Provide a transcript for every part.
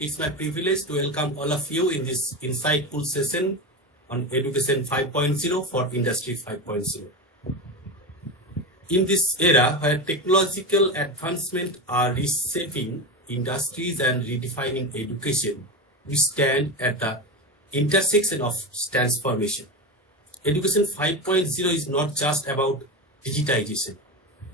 It's my privilege to welcome all of you in this insightful session on Education 5.0 for Industry 5.0. In this era where technological advancements are reshaping industries and redefining education, we stand at the intersection of transformation. Education 5.0 is not just about digitization.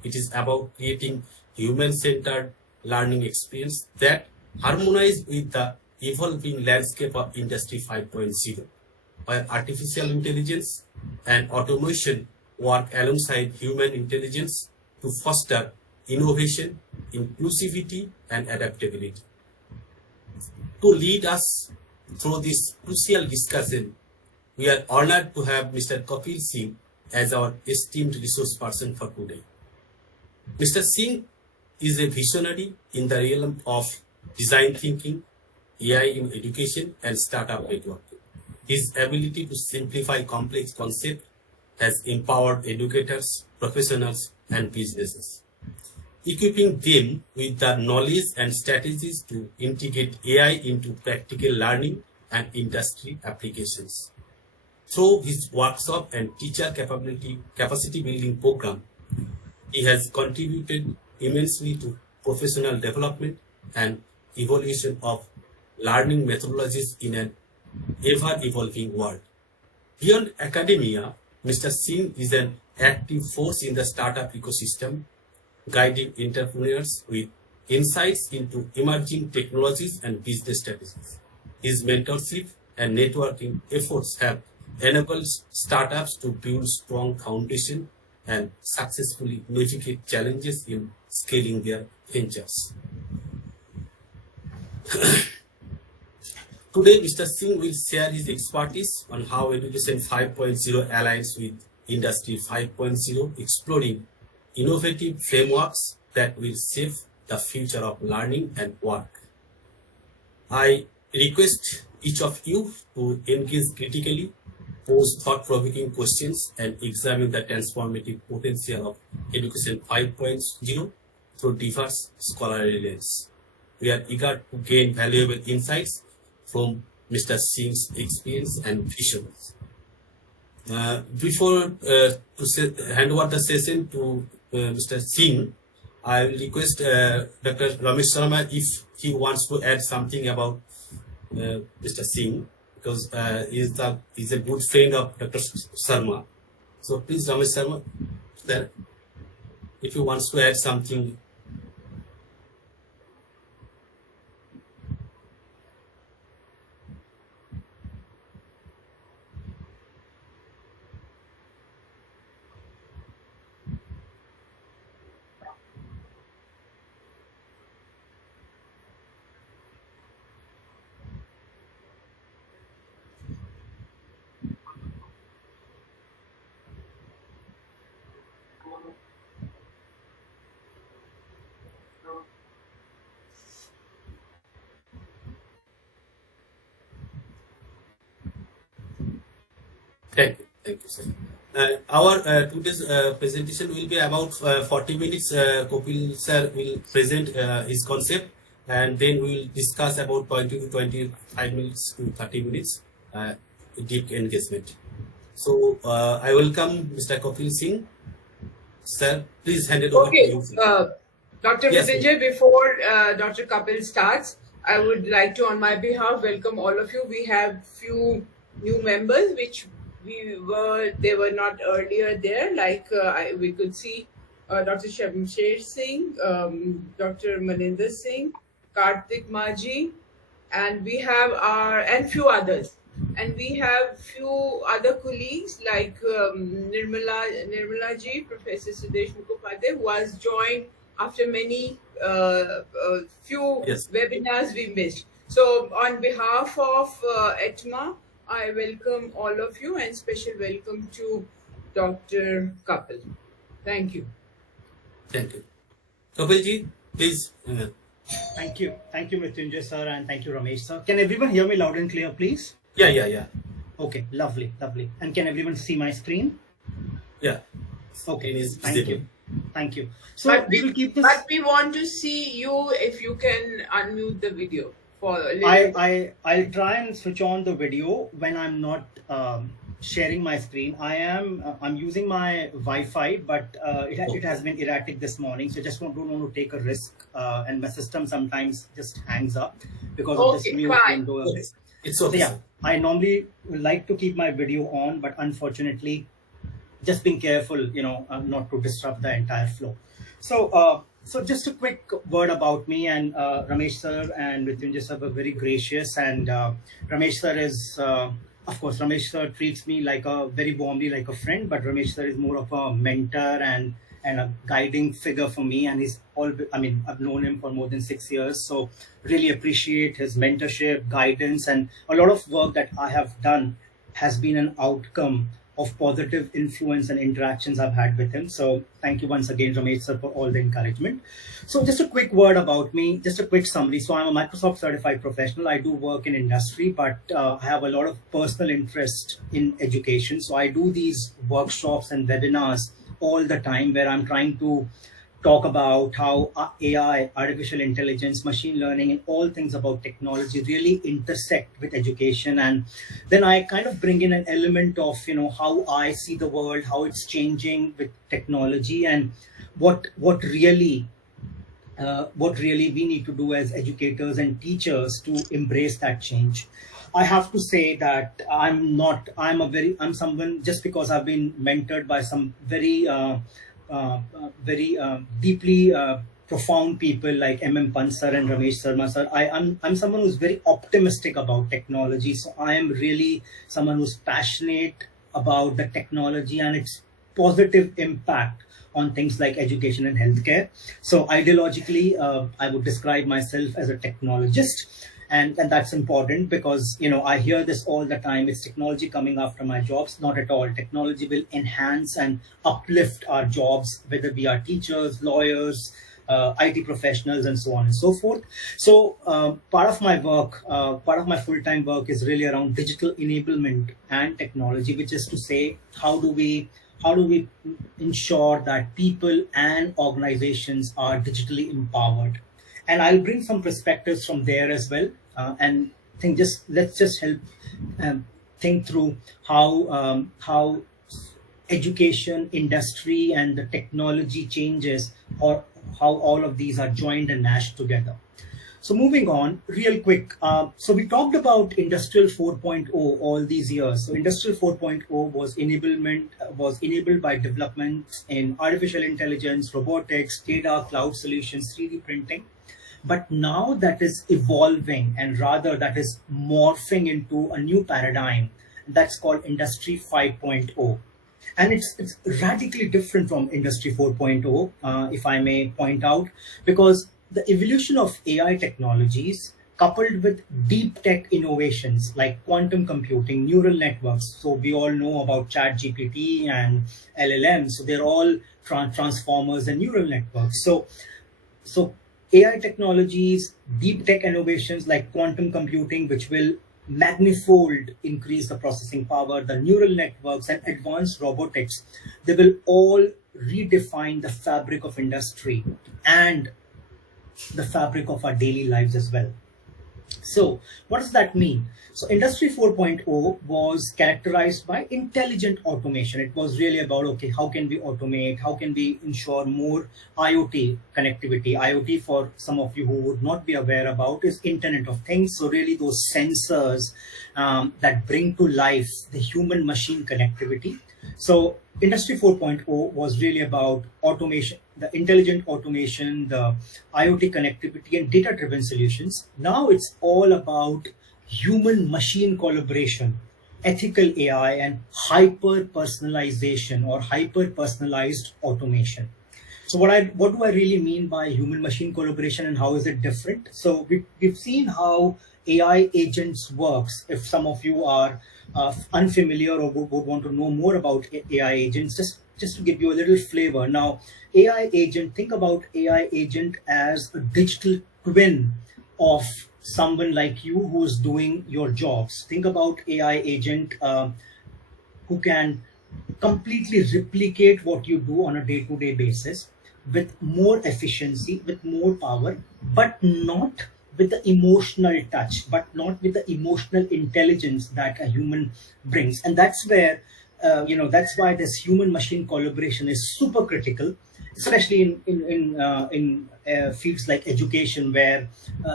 It is about creating human-centered learning experience that harmonize with the evolving landscape of Industry 5.0, where artificial intelligence and automation work alongside human intelligence to foster innovation, inclusivity, and adaptability. To lead us through this crucial discussion, we are honored to have Mr. Kapil Singh as our esteemed resource person for today. Mr. Singh is a visionary in the realm of design thinking, AI in education, and startup networking. His ability to simplify complex concepts has empowered educators, professionals, and businesses, equipping them with the knowledge and strategies to integrate AI into practical learning and industry applications. Through his workshop and teacher capacity building program, he has contributed immensely to professional development and evolution of learning methodologies in an ever-evolving world. Beyond academia, Mr. Singh is an active force in the startup ecosystem, guiding entrepreneurs with insights into emerging technologies and business strategies. His mentorship and networking efforts have enabled startups to build strong foundation and successfully navigate challenges in scaling their ventures. Today, Mr. Singh will share his expertise on how Education 5.0 aligns with Industry 5.0, exploring innovative frameworks that will shape the future of learning and work. I request each of you to engage critically, pose thought-provoking questions, and examine the transformative potential of Education 5.0 through diverse scholarly lens. We are eager to gain valuable insights from Mr. Singh's experience and visions. Before hand over the session to Mr. Singh, I will request Dr. Ramesh Sharma if he wants to add something about Mr. Singh, because he's a good friend of Dr. Sharma. So please, Ramesh Sharma, if you want to add something. Thank you, sir. Our today's presentation will be about 40 minutes. Kapil sir will present his concept, and then we will discuss about 20 to 25 minutes to 30 minutes deep engagement. So I welcome Mr. Kapil Singh. Sir, please hand it over to you. Dr. Yes, Mrityunjay, before Dr. Kapil starts, I would like to, on my behalf, welcome all of you. We have few new members, which they were not earlier there. Like we could see Dr. Shamsher Singh, Dr. Maninder Singh, Karthik Maji, and we have and few others. And we have few other colleagues like Nirmala ji, Professor Sudesh Mukhopadhyay, who has joined after many few webinars we missed. So on behalf of ETMA, I welcome all of you and special welcome to Dr. Kapil. Thank you. Thank you. Kapil ji, please. Thank you. Thank you, Mrityunjay sir, and thank you, Ramesh sir. Can everyone hear me loud and clear, please? Yeah. Okay, lovely. And can everyone see my screen? Yeah. Okay, thank you. So we will keep this. But we want to see you if you can unmute the video for a little? I'll try and switch on the video when I'm not sharing my screen. I'm using my Wi-Fi, but it has been erratic this morning, so just don't want to take a risk. And my system sometimes just hangs up because of this mute fine. window. It's okay. So yeah, I normally like to keep my video on, but unfortunately, just being careful, not to disrupt the entire flow. So just a quick word about me, and Ramesh sir and Mrityunjay sir were very gracious, and Ramesh sir is, of course, Ramesh sir treats me very warmly like a friend, but Ramesh sir is more of a mentor and a guiding figure for me, and I've known him for more than 6 years, so really appreciate his mentorship, guidance, and a lot of work that I have done has been an outcome of positive influence and interactions I've had with him. So thank you once again, Ramesh sir, for all the encouragement. So just a quick word about me, just a quick summary. So I'm a Microsoft certified professional. I do work in industry, but I have a lot of personal interest in education. So I do these workshops and webinars all the time where I'm trying to talk about how AI, artificial intelligence, machine learning, and all things about technology really intersect with education. And then I kind of bring in an element of, how I see the world, how it's changing with technology, and what really we need to do as educators and teachers to embrace that change. I have to say that I'm someone, just because I've been mentored by some very deeply profound people like Pant sir and Ramesh Sharma sir. I'm someone who's very optimistic about technology. So I am really someone who's passionate about the technology and its positive impact on things like education and healthcare. So ideologically, I would describe myself as a technologist. And that's important because, I hear this all the time. It's technology coming after my jobs. Not at all. Technology will enhance and uplift our jobs, whether we are teachers, lawyers, IT professionals, and so on and so forth. So part of my work, part of my full-time work is really around digital enablement and technology, which is to say, how do we ensure that people and organizations are digitally empowered? And I'll bring some perspectives from there as well, and let's just help think through how education, industry, and the technology changes, or how all of these are joined and mashed together. So moving on, real quick. So we talked about Industrial 4.0 all these years. So Industrial 4.0 was enabled by developments in artificial intelligence, robotics, data, cloud solutions, 3D printing. But now that is evolving, and rather that is morphing into a new paradigm that's called Industry 5.0. And it's radically different from Industry 4.0, if I may point out, because the evolution of AI technologies coupled with deep tech innovations like quantum computing, neural networks. So we all know about ChatGPT and LLMs. So they're all transformers and neural networks. So AI technologies, deep tech innovations like quantum computing, which will manifold increase the processing power, the neural networks, and advanced robotics, they will all redefine the fabric of industry and the fabric of our daily lives as well. So what does that mean? So Industry 4.0 was characterized by intelligent automation. It was really about, okay, how can we automate? How can we ensure more IoT connectivity? IoT, for some of you who would not be aware about, is Internet of Things. So really those sensors that bring to life the human-machine connectivity. So Industry 4.0 was really about automation, the intelligent automation, the IoT connectivity, and data-driven solutions. Now it's all about human-machine collaboration, ethical AI, and hyper-personalization or hyper-personalized automation. So what do I really mean by human-machine collaboration, and how is it different? So we've seen how AI agents works. If some of you are unfamiliar or would want to know more about AI agents, just to give you a little flavor. Now, AI agent, think about AI agent as a digital twin of someone like you who's doing your jobs. Think about AI agent who can completely replicate what you do on a day-to-day basis with more efficiency, with more power, but not with the emotional touch, but not with the emotional intelligence that a human brings. And that's where, that's why this human-machine collaboration is super critical, especially in fields like education, where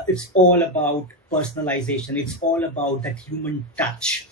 it's all about personalization. It's all about that human touch.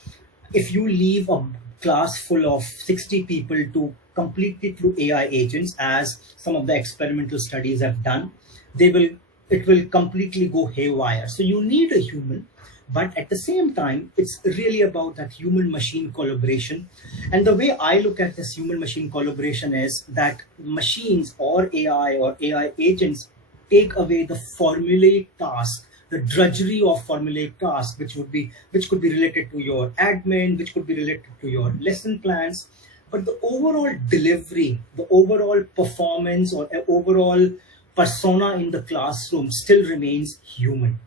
If you leave a class full of 60 people to completely through AI agents, as some of the experimental studies have done, it will completely go haywire. So you need a human, but at the same time, it's really about that human-machine collaboration. And the way I look at this human-machine collaboration is that machines or AI agents take away the formulaic task, the drudgery of formulaic tasks, which could be related to your admin, which could be related to your lesson plans. But the overall delivery, the overall performance, or overall persona in the classroom still remains human,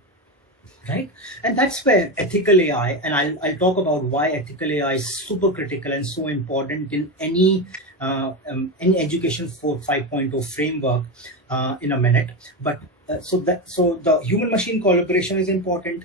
right? And that's where ethical AI, and I'll talk about why ethical AI is super critical and so important in any education 5.0 framework in a minute. But so the human-machine collaboration is important.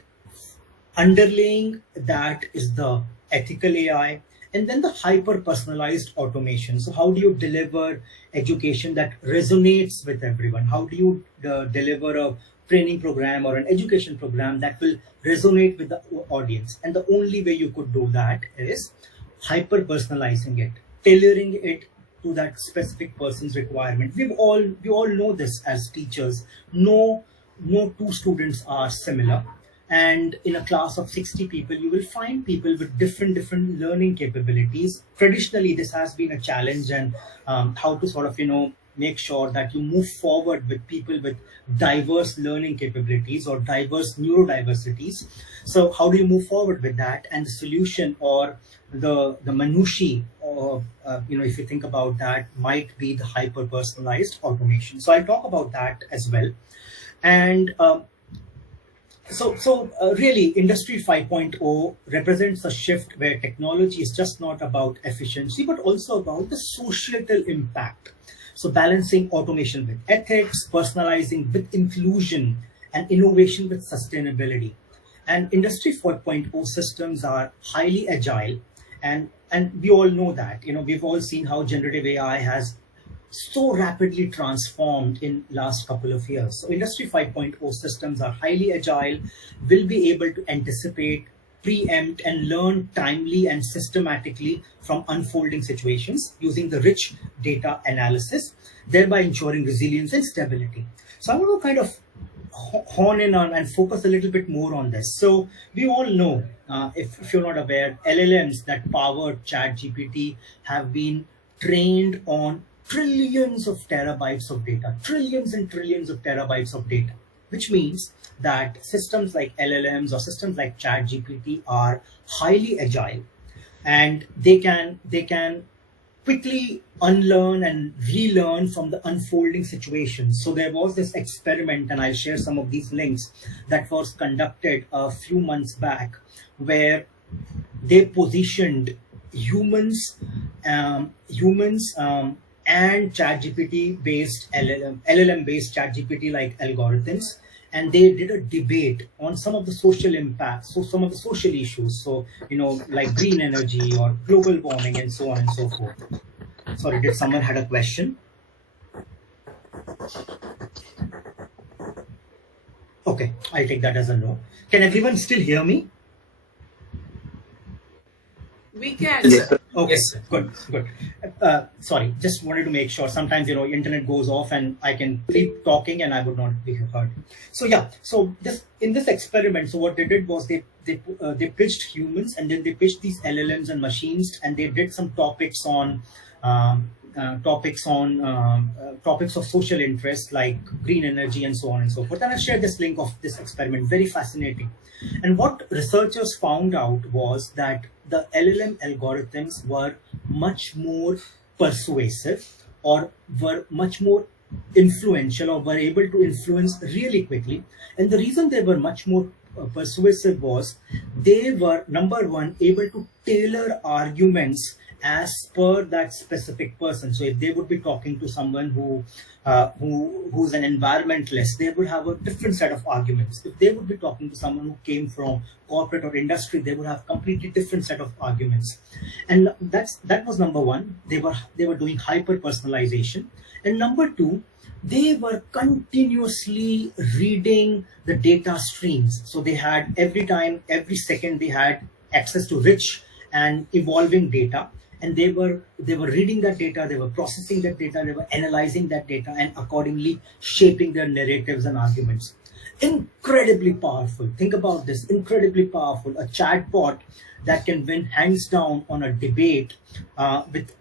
Underlying that is the ethical AI, and then the hyper-personalized automation. So how do you deliver education that resonates with everyone? How do you deliver a training program or an education program that will resonate with the audience? And the only way you could do that is hyper-personalizing it, tailoring it to that specific person's requirement. We all know this as teachers. No two students are similar. And in a class of 60 people, you will find people with different learning capabilities. Traditionally, this has been a challenge, and how to sort of, make sure that you move forward with people with diverse learning capabilities or diverse neurodiversities. So how do you move forward with that? And the solution, or the minutiae, or if you think about that, might be the hyper-personalized automation. So I'll talk about that as well. And So really, Industry 5.0 represents a shift where technology is just not about efficiency, but also about the societal impact. So balancing automation with ethics, personalizing with inclusion, and innovation with sustainability. And Industry 4.0 systems are highly agile, and we all know that. We've all seen how generative AI has so rapidly transformed in last couple of years. So Industry 5.0 systems are highly agile, will be able to anticipate, preempt, and learn timely and systematically from unfolding situations using the rich data analysis, thereby ensuring resilience and stability. So I want to kind of hone in on and focus a little bit more on this. So we all know, if you're not aware, LLMs that power ChatGPT have been trained on trillions of terabytes of data, trillions and trillions of terabytes of data, which means that systems like LLMs or systems like ChatGPT are highly agile, and they can quickly unlearn and relearn from the unfolding situations. So there was this experiment, and I'll share some of these links, that was conducted a few months back, where they positioned humans and ChatGPT based LLM based ChatGPT like algorithms, and they did a debate on some of the social impacts, so some of the social issues, so like green energy or global warming and so on and so forth. Sorry, did someone had a question? Okay, I'll take that as a no. Can everyone still hear me? We can. Yes. Okay, Yes. good. Sorry, just wanted to make sure. Sometimes, internet goes off and I can keep talking and I would not be heard. So yeah, in this experiment, so what they did was they pitched humans, and then they pitched these LLMs and machines, and they did some topics of social interest like green energy and so on and so forth. And I shared this link of this experiment, very fascinating. And what researchers found out was that the LLM algorithms were much more persuasive, or were much more influential, or were able to influence really quickly. And the reason they were much more persuasive was they were, number one, able to tailor arguments as per that specific person. So if they would be talking to someone who's an environmentalist, they would have a different set of arguments. If they would be talking to someone who came from corporate or industry, they would have completely different set of arguments. And that was number one. They were doing hyper personalization. And number two, they were continuously reading the data streams. So they had every second, they had access to rich and evolving data. And they were reading that data, they were processing that data, they were analyzing that data, and accordingly shaping their narratives and arguments. Incredibly powerful. Think about this, incredibly powerful. A chatbot that can win hands down on a debate with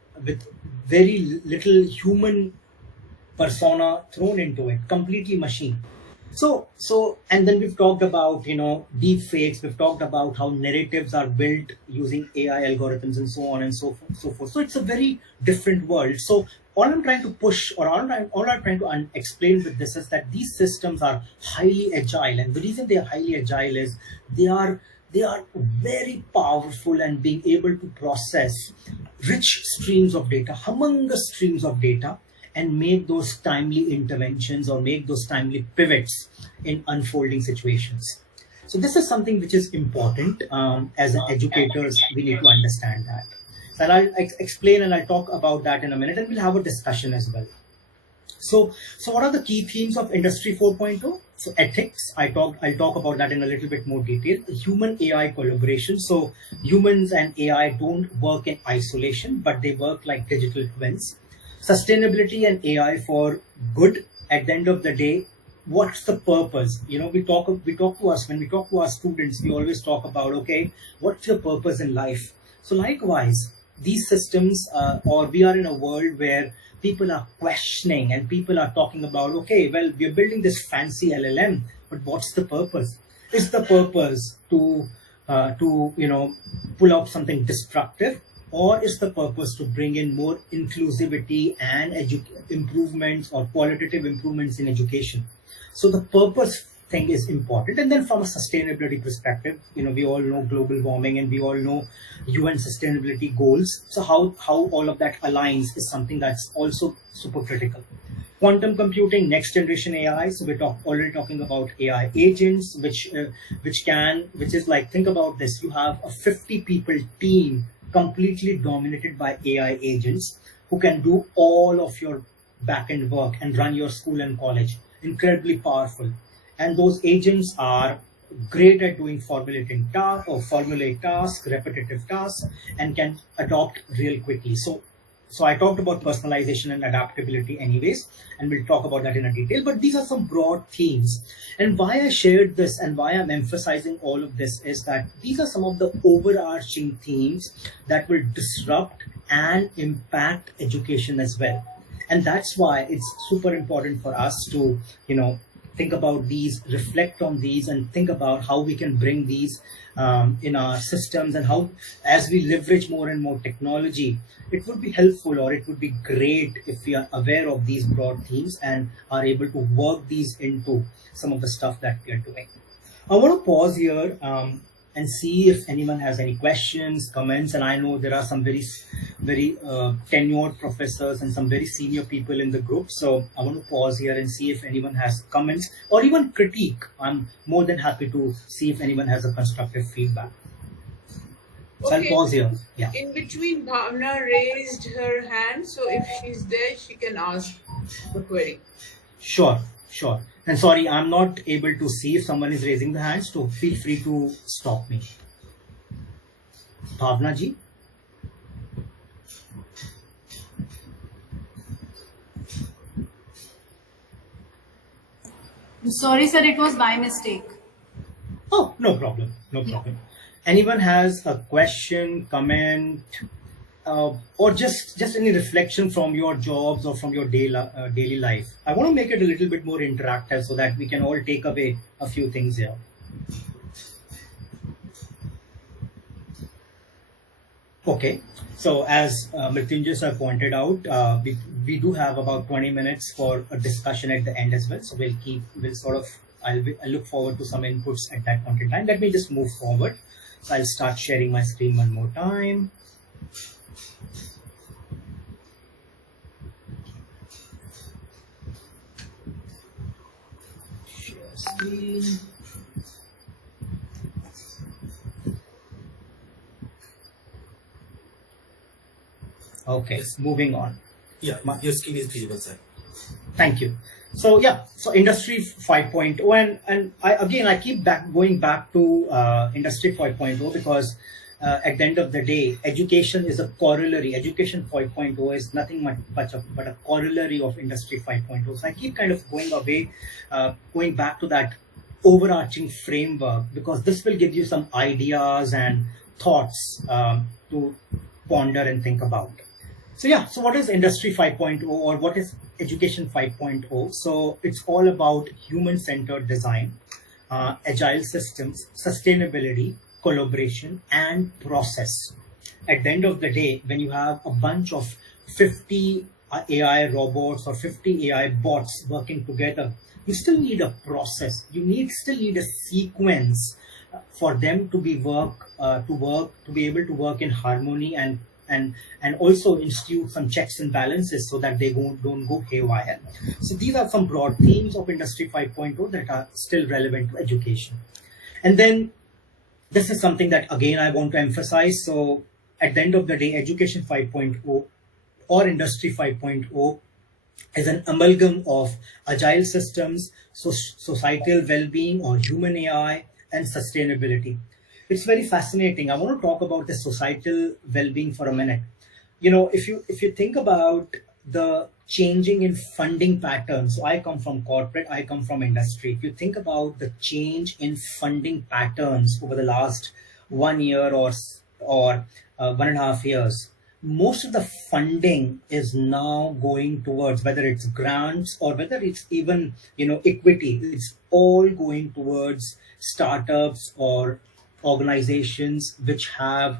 very little human persona thrown into it, completely machine. So and then we've talked about deep fakes. We've talked about how narratives are built using AI algorithms and so on and so forth. So it's a very different world. So all I'm trying to push, or all I'm trying to explain with this is that these systems are highly agile, and the reason they are highly agile is they are very powerful and being able to process rich streams of data, humongous streams of data, and make those timely interventions or make those timely pivots in unfolding situations. So this is something which is important. As educators, we need to understand that. So I'll explain and I'll talk about that in a minute, and we'll have a discussion as well. So what are the key themes of Industry 4.0? So ethics, I'll talk about that in a little bit more detail. Human AI collaboration. So humans and AI don't work in isolation, but they work like digital twins. Sustainability and AI for good. At the end of the day, what's the purpose? We talk to us, when we talk to our students, we always talk about, okay, what's your purpose in life? So likewise, these systems, or we are in a world where people are questioning and people are talking about, okay, well, we're building this fancy LLM, but what's the purpose? Is the purpose to pull out something destructive? Or is the purpose to bring in more inclusivity and improvements or qualitative improvements in education? So the purpose thing is important. And then from a sustainability perspective, we all know global warming and we all know UN sustainability goals. So how all of that aligns is something that's also super critical. Quantum computing, next generation AI. So we're already talking about AI agents, which is like, think about this. You have a 50 people team completely dominated by AI agents who can do all of your back-end work and run your school and college. Incredibly powerful. And those agents are great at doing formulate tasks, repetitive tasks, and can adopt real quickly. So I talked about personalization and adaptability anyways, and we'll talk about that in a detail, but these are some broad themes. And why I shared this and why I'm emphasizing all of this is that these are some of the overarching themes that will disrupt and impact education as well. And that's why it's super important for us to, think about these, reflect on these, and think about how we can bring these in our systems, and how, as we leverage more and more technology, it would be helpful, or it would be great if we are aware of these broad themes and are able to work these into some of the stuff that we are doing. I want to pause here and see if anyone has any questions, comments, and I know there are some very tenured professors and some very senior people in the group. So I want to pause here and see if anyone has comments or even critique. I'm more than happy to see if anyone has a constructive feedback. So Okay. I'll pause here. Yeah. In between, Bhavna raised her hand, so if she's there, she can ask the query. Sure. And sorry, I'm not able to see if someone is raising the hand, so feel free to stop me. Bhavna ji? I'm sorry, sir, it was by mistake. Oh, no problem. Anyone has a question, comment, or just any reflection from your jobs or from your daily life? I want to make it a little bit more interactive so that we can all take away a few things here. Okay, so as Mrityunjay sir pointed out, we do have about 20 minutes for a discussion at the end as well. So I'll look forward to some inputs at that point in time. Let me just move forward. So I'll start sharing my screen one more time. Share screen. Okay, Yes. moving on. Yeah, your screen is visible, sir. Thank you. So yeah, so Industry 5.0, and I keep going back to Industry 5.0 because at the end of the day, education is a corollary. Education 5.0 is nothing but a corollary of Industry 5.0. So I keep kind of going back to that overarching framework because this will give you some ideas and thoughts to ponder and think about. So yeah, so what is Industry 5.0 or what is Education 5.0? So it's all about human-centered design, agile systems, sustainability, collaboration, and process. At the end of the day, when you have a bunch of 50 AI robots or 50 AI bots working together, you still need a process. You still need a sequence for them to be able to work in harmony and also institute some checks and balances so that they don't go haywire. So these are some broad themes of Industry 5.0 that are still relevant to education. And then this is something that again I want to emphasize. So at the end of the day, Education 5.0 or Industry 5.0 is an amalgam of agile systems, societal well-being or human AI, and sustainability. It's very fascinating. I want to talk about the societal well-being for a minute. You know, if you think about the changing in funding patterns, so I come from corporate, I come from industry. If you think about the change in funding patterns over the last 1 year or 1.5 years, most of the funding is now going towards, whether it's grants or whether it's even equity, it's all going towards startups or organizations which have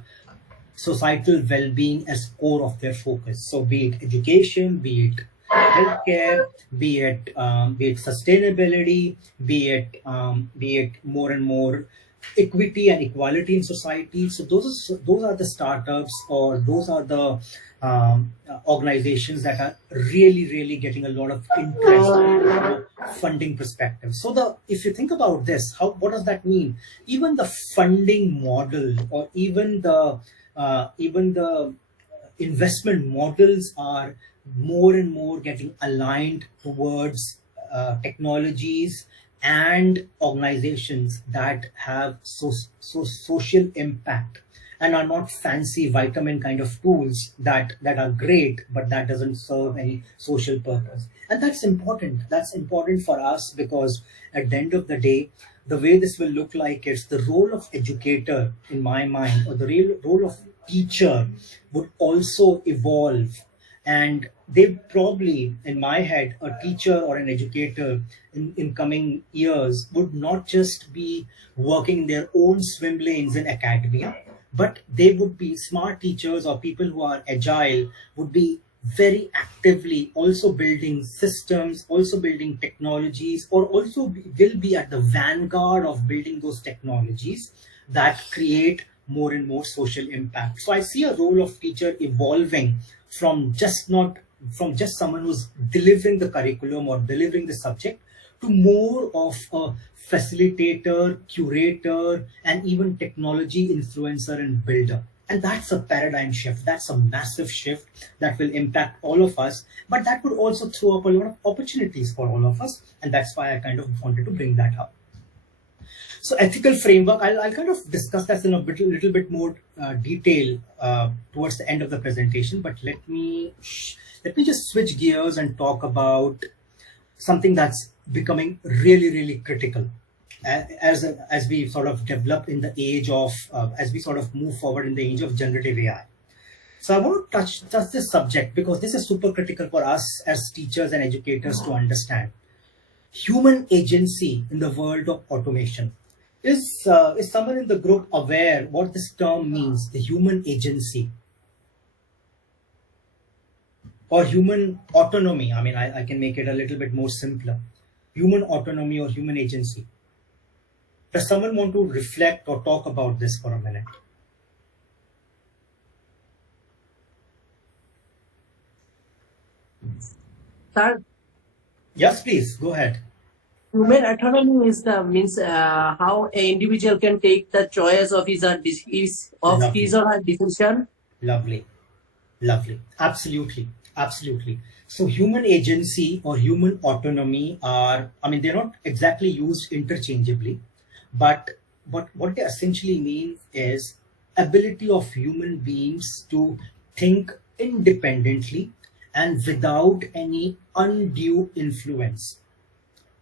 societal well-being as core of their focus. So be it education, be it healthcare, be it sustainability, be it more and more equity and equality in society. So those are the startups or those are the organizations that are really getting a lot of interest from a funding perspective. So if you think about this, what does that mean? Even the funding model or even the investment models are more and more getting aligned towards technologies and organizations that have social impact and are not fancy vitamin kind of tools that are great, but that doesn't serve any social purpose. And that's important. That's important for us because at the end of the day, the way this will look like is the role of educator, in my mind, or the real role of teacher would also evolve. And they probably, in my head, a teacher or an educator in coming years would not just be working in their own swim lanes in academia, but they would be smart teachers or people who are agile would be very actively also building systems, also building technologies, or also will be at the vanguard of building those technologies that create more and more social impact. So I see a role of teacher evolving from just someone who's delivering the curriculum or delivering the subject to more of a facilitator, curator, and even technology influencer and builder. And that's a paradigm shift. That's a massive shift that will impact all of us, but that would also throw up a lot of opportunities for all of us. And that's why I kind of wanted to bring that up. So ethical framework, I'll kind of discuss that in a little bit more detail towards the end of the presentation, but let me just switch gears and talk about something that's becoming really critical as we sort of develop in the age of, as we sort of move forward in the age of generative AI. So I want to touch this subject because this is super critical for us as teachers and educators to understand. Human agency in the world of automation. Is someone in the group aware what this term means, the human agency? Or human autonomy? I mean, I can make it a little bit more simpler. Human autonomy or human agency. Does someone want to reflect or talk about this for a minute? Sir, Yes, please go ahead. human autonomy is the means how an individual can take the choice of his or her decision. Lovely. Lovely. Absolutely. Absolutely. So human agency or human autonomy are, I mean, they're not exactly used interchangeably, but what they essentially mean is ability of human beings to think independently and without any undue influence.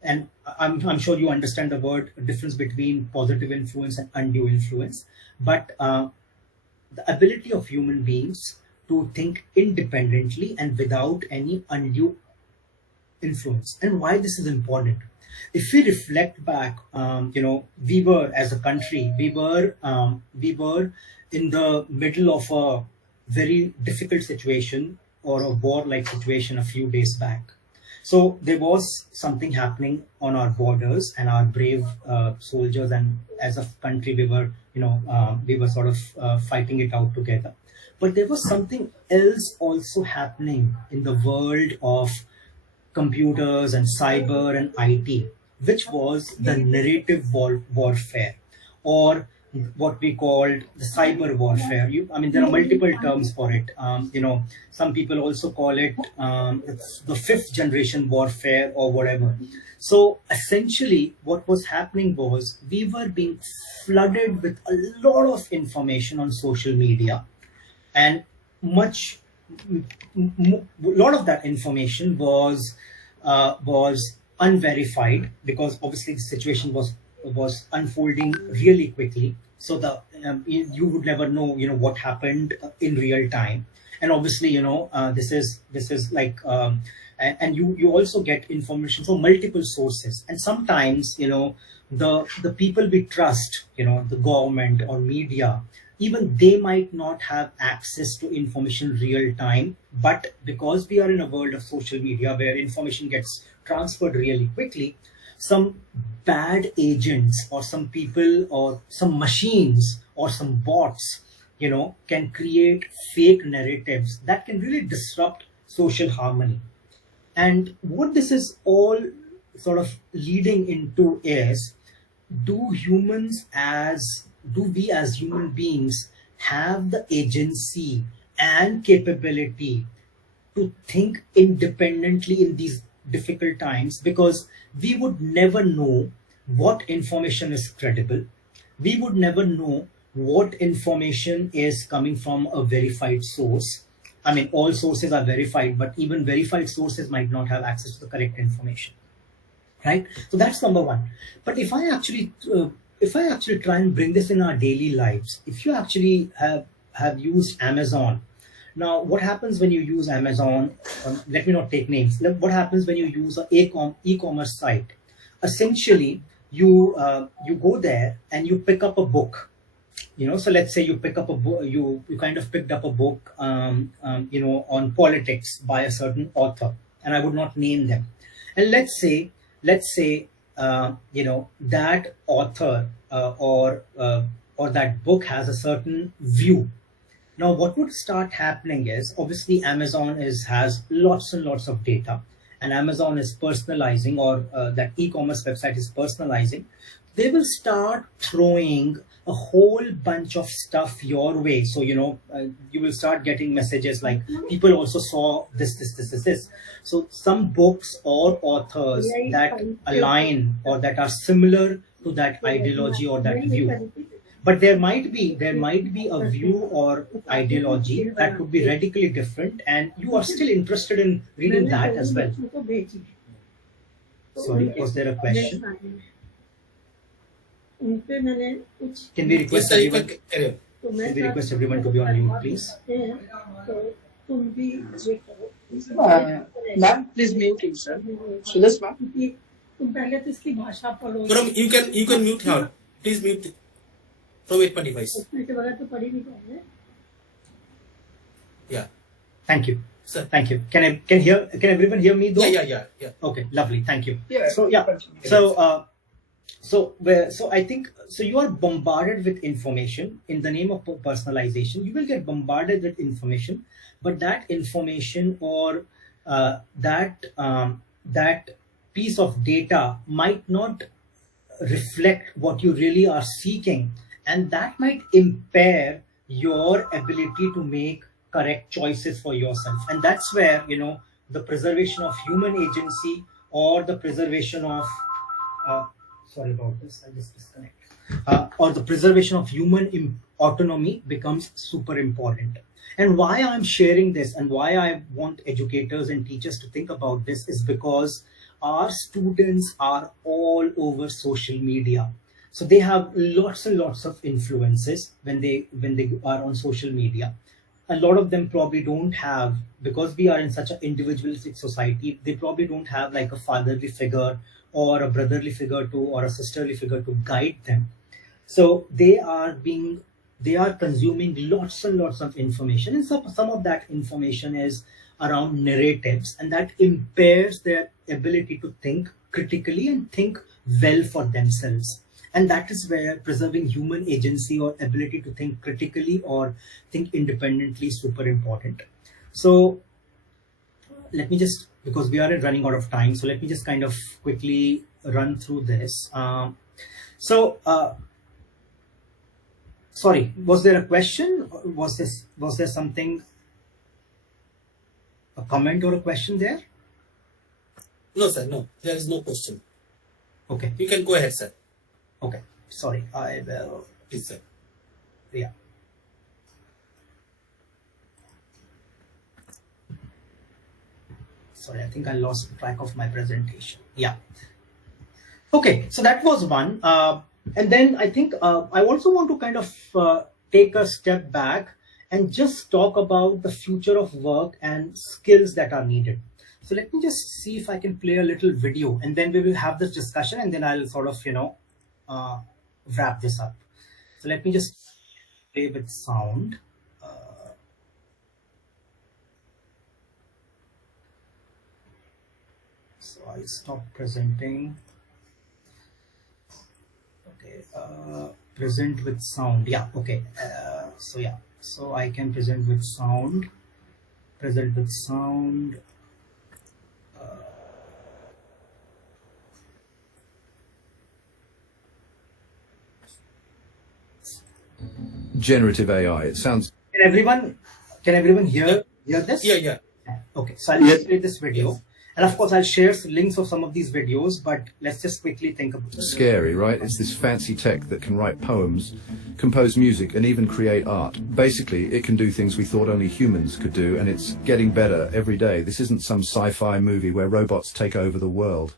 And I'm sure you understand the word difference between positive influence and undue influence, but the ability of human beings to think independently and without any undue influence. And why this is important, if we reflect back, we were, as a country, we were in the middle of a very difficult situation or a war-like situation a few days back. So there was something happening on our borders, and our brave soldiers, and as a country, we were sort of fighting it out together. But there was something else also happening in the world of computers and cyber and IT, which was the narrative warfare, or what we called the cyber warfare. There are multiple terms for it. Some people also call it the fifth generation warfare or whatever. So essentially, what was happening was we were being flooded with a lot of information on social media, and lot of that information was unverified, because obviously the situation was unfolding really quickly. So you would never know what happened in real time. And obviously this is like and you also get information from multiple sources, and sometimes the people we trust, the government or media, even they might not have access to information real time. But because we are in a world of social media where information gets transferred really quickly, some bad agents or some people or some machines or some bots can create fake narratives that can really disrupt social harmony. And what this is all sort of leading into is, do we as human beings have the agency and capability to think independently in these difficult times? Because we would never know what information is credible. We would never know what information is coming from a verified source. I mean, all sources are verified, but even verified sources might not have access to the correct information, right? So that's number one. But if I actually try and bring this in our daily lives, if you actually have used Amazon. Now, what happens when you use Amazon? Let me not take names. What happens when you use an e-commerce site? Essentially, you go there and you pick up a book. So let's say you pick up a book. You kind of picked up a book, on politics by a certain author, and I would not name them. And let's say that author or that book has a certain view. Now, what would start happening is, obviously, Amazon has lots and lots of data, and Amazon is personalizing, or that e-commerce website is personalizing. They will start throwing a whole bunch of stuff your way. So, you will start getting messages like, people also saw this. So some books or authors that align or that are similar to that ideology or that view. But there might be a view or ideology that could be radically different, and you are still interested in reading that as well. Sorry, was there a question? Can we request everyone? Can we request everyone to be on mute, please? Ma'am, please mute himself. So this ma'am. Gurugram, you can mute her. Please mute from 8 device. Yeah. Thank you. Sir. Thank you. Can everyone hear me though? Yeah. Okay, lovely. Thank you. Yeah. So I think you are bombarded with information in the name of personalization. You will get bombarded with information, but that information or that piece of data might not reflect what you really are seeking, and that might impair your ability to make correct choices for yourself. And that's where, the preservation of human agency, or the preservation of sorry about this, I just disconnect, or the preservation of human autonomy becomes super important. And why I'm sharing this and why I want educators and teachers to think about this is because our students are all over social media. So they have lots and lots of influences when they are on social media. A lot of them probably don't have, because we are in such an individualistic society, they probably don't have like a fatherly figure or a brotherly figure or a sisterly figure to guide them. So they are consuming lots and lots of information, and some of that information is around narratives, and that impairs their ability to think critically and think well for themselves. And that is where preserving human agency or ability to think critically or think independently is super important. So let me just, because we are running out of time, so let me just kind of quickly run through this. Sorry, was there a question? Was there something, a comment or a question there? No, sir, no. There is no question. Okay. You can go ahead, sir. Okay. Sorry, I will. Please, sir. Yeah. Sorry, I think I lost track of my presentation. Yeah. Okay, so that was one. And then I think I also want to kind of take a step back and just talk about the future of work and skills that are needed. So let me just see if I can play a little video, and then we will have this discussion, and then I'll sort of, wrap this up. So let me just play with sound. So I'll stop presenting. Okay, present with sound. Yeah, okay. So I can present with sound. Present with sound. Generative AI. It sounds. Can everyone hear this? Yeah. Okay, so I'll just play this video. And of course, I'll share links of some of these videos, but let's just quickly think about it. Scary, right? It's this fancy tech that can write poems, compose music, and even create art. Basically, it can do things we thought only humans could do, and it's getting better every day. This isn't some sci-fi movie where robots take over the world.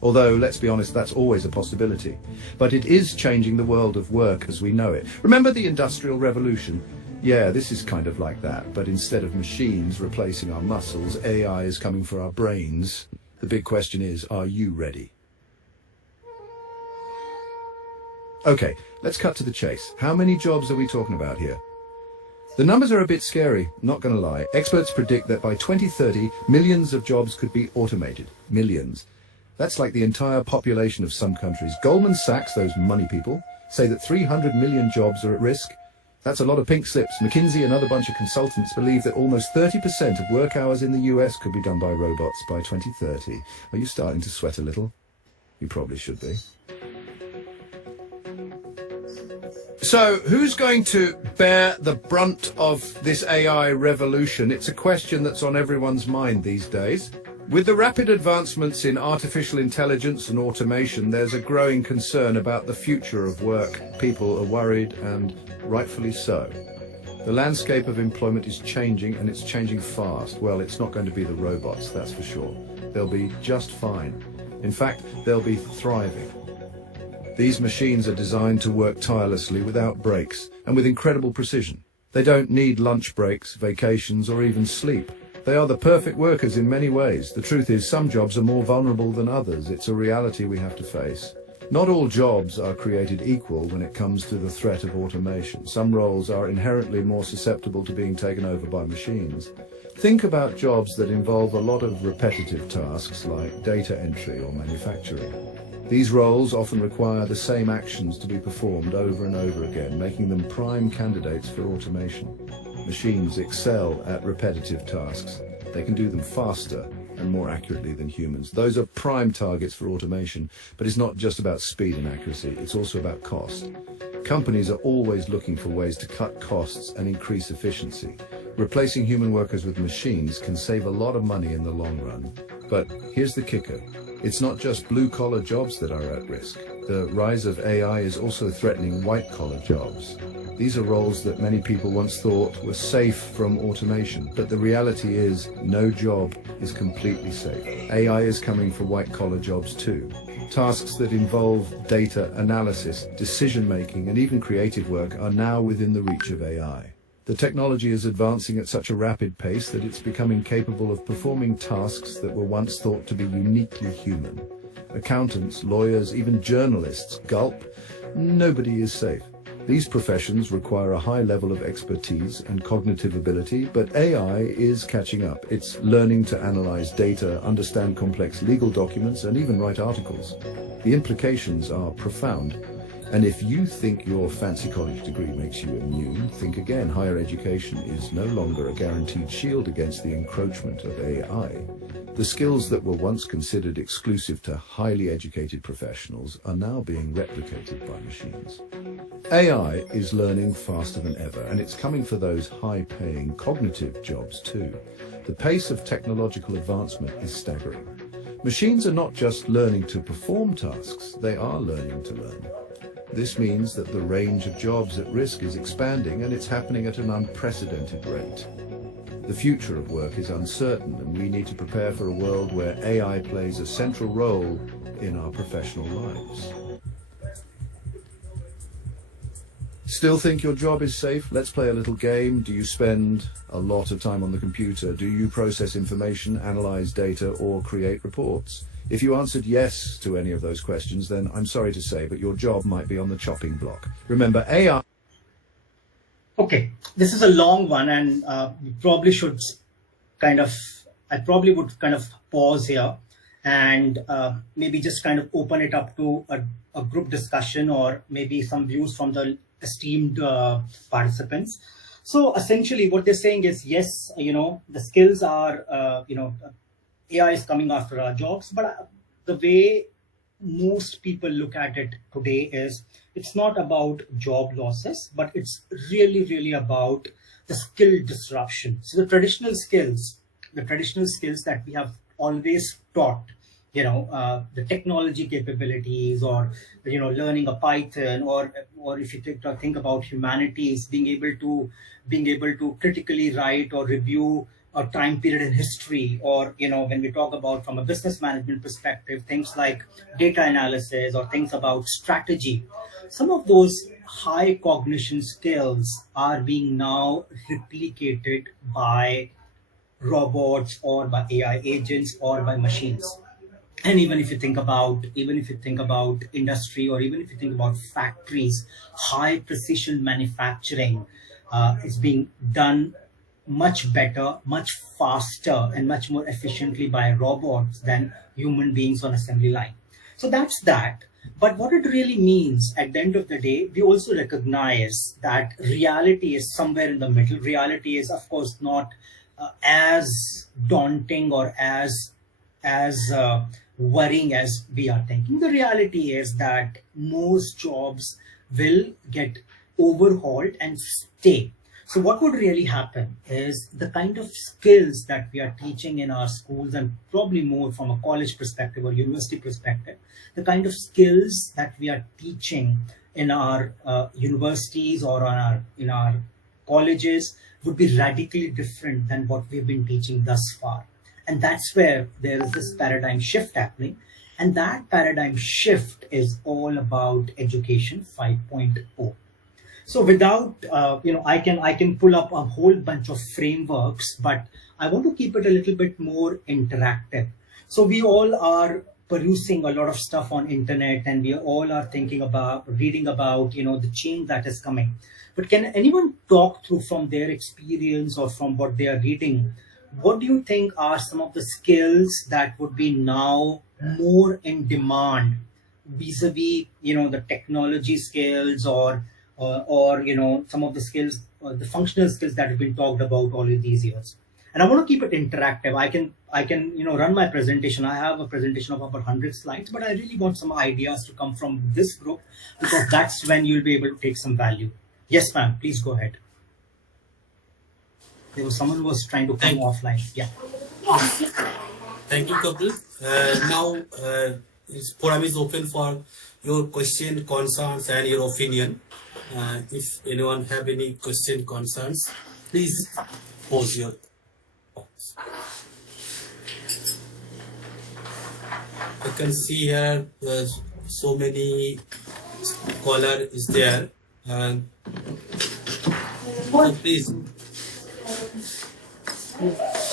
Although, let's be honest, that's always a possibility. But it is changing the world of work as we know it. Remember the Industrial Revolution? Yeah, this is kind of like that, but instead of machines replacing our muscles, AI is coming for our brains. The big question is, are you ready? Okay, let's cut to the chase. How many jobs are we talking about here? The numbers are a bit scary, not gonna lie. Experts predict that by 2030, millions of jobs could be automated. Millions. That's like the entire population of some countries. Goldman Sachs, those money people, say that 300 million jobs are at risk. That's a lot of pink slips. McKinsey and another bunch of consultants believe that almost 30% of work hours in the US could be done by robots by 2030. Are you starting to sweat a little? You probably should be. So, who's going to bear the brunt of this AI revolution? It's a question that's on everyone's mind these days. With the rapid advancements in artificial intelligence and automation, there's a growing concern about the future of work. People are worried, and rightfully so. The landscape of employment is changing, and it's changing fast. Well, it's not going to be the robots, that's for sure. They'll be just fine. In fact, they'll be thriving. These machines are designed to work tirelessly without breaks and with incredible precision. They don't need lunch breaks, vacations, or even sleep. They are the perfect workers in many ways. The truth is, some jobs are more vulnerable than others. It's a reality we have to face. Not all jobs are created equal when it comes to the threat of automation. Some roles are inherently more susceptible to being taken over by machines. Think about jobs that involve a lot of repetitive tasks like data entry or manufacturing. These roles often require the same actions to be performed over and over again, making them prime candidates for automation. Machines excel at repetitive tasks. They can do them faster, and more accurately than humans. Those are prime targets for automation, but it's not just about speed and accuracy, it's also about cost. Companies are always looking for ways to cut costs and increase efficiency. Replacing human workers with machines can save a lot of money in the long run. But here's the kicker. It's not just blue-collar jobs that are at risk. The rise of AI is also threatening white-collar jobs. These are roles that many people once thought were safe from automation, but the reality is no job is completely safe. AI is coming for white-collar jobs too. Tasks that involve data analysis, decision-making, and even creative work are now within the reach of AI. The technology is advancing at such a rapid pace that it's becoming capable of performing tasks that were once thought to be uniquely human. Accountants, lawyers, even journalists, gulp, nobody is safe. These professions require a high level of expertise and cognitive ability, but AI is catching up. It's learning to analyze data, understand complex legal documents, and even write articles. The implications are profound. And if you think your fancy college degree makes you immune, think again. Higher education is no longer a guaranteed shield against the encroachment of AI. The skills that were once considered exclusive to highly educated professionals are now being replicated by machines. AI is learning faster than ever, and it's coming for those high-paying cognitive jobs too. The pace of technological advancement is staggering. Machines are not just learning to perform tasks, they are learning to learn. This means that the range of jobs at risk is expanding, and it's happening at an unprecedented rate. The future of work is uncertain, and we need to prepare for a world where AI plays a central role in our professional lives. Still think your job is safe? Let's play a little game. Do you spend a lot of time on the computer? Do you process information, analyze data, or create reports? If you answered yes to any of those questions, then I'm sorry to say, but your job might be on the chopping block. Remember, AI... Okay, this is a long one, and we probably should I probably would kind of pause here and maybe just kind of open it up to a group discussion, or maybe some views from the esteemed participants. So essentially what they're saying is, yes, the skills are, AI is coming after our jobs, but the way most people look at it today is it's not about job losses, but it's really about the skill disruption. So the traditional skills that we have always taught, the technology capabilities, or learning a Python, or if you think about humanities, being able to critically write or review a time period in history, or when we talk about from a business management perspective, things like data analysis or things about strategy. Some of those high cognition skills are being now replicated by robots, or by AI agents, or by machines. And even if you think about industry, or even if you think about factories, high precision manufacturing is being done much better, much faster, and much more efficiently by robots than human beings on assembly line. So that's that. But what it really means at the end of the day, we also recognize that reality is somewhere in the middle. Reality is, of course, not as daunting or as worrying as we are thinking. The reality is that most jobs will get overhauled and stay. So what would really happen is the kind of skills that we are teaching in our schools, and probably more from a college perspective or university perspective, the kind of skills that we are teaching in our universities or in our colleges would be radically different than what we've been teaching thus far. And that's where there is this paradigm shift happening. And that paradigm shift is all about education 5.0. So without, I can pull up a whole bunch of frameworks, but I want to keep it a little bit more interactive. So we all are perusing a lot of stuff on internet, and we all are reading about, the change that is coming. But can anyone talk through from their experience or from what they are reading? What do you think are some of the skills that would be now more in demand vis-a-vis, the technology skills, or some of the skills, the functional skills that have been talked about all of these years? and I want to keep it interactive. I can run my presentation. I have a presentation of about 100 slides, but I really want some ideas to come from this group, because that's when you'll be able to take some value. Yes, ma'am, please go ahead. There was someone who was trying to come offline. Yeah. Thank you, Kapil. Now, this forum is open for your question, concerns, and your opinion. If anyone have any question, concerns, please pose your thoughts. I can see here so many caller is there. So please.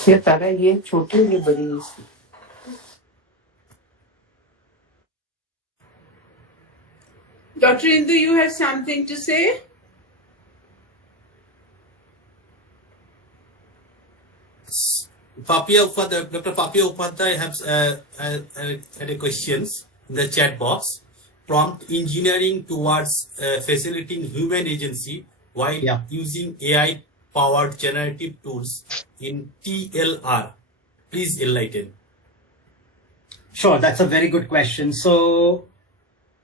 ये तारा ये छोटी ये बड़ी Dr. Indu, you have something to say? Dr. Papia Upadhyay had a questions in the chat box. Prompt engineering towards facilitating human agency while using AI-powered generative tools in TLR. Please enlighten. Sure, that's a very good question. So,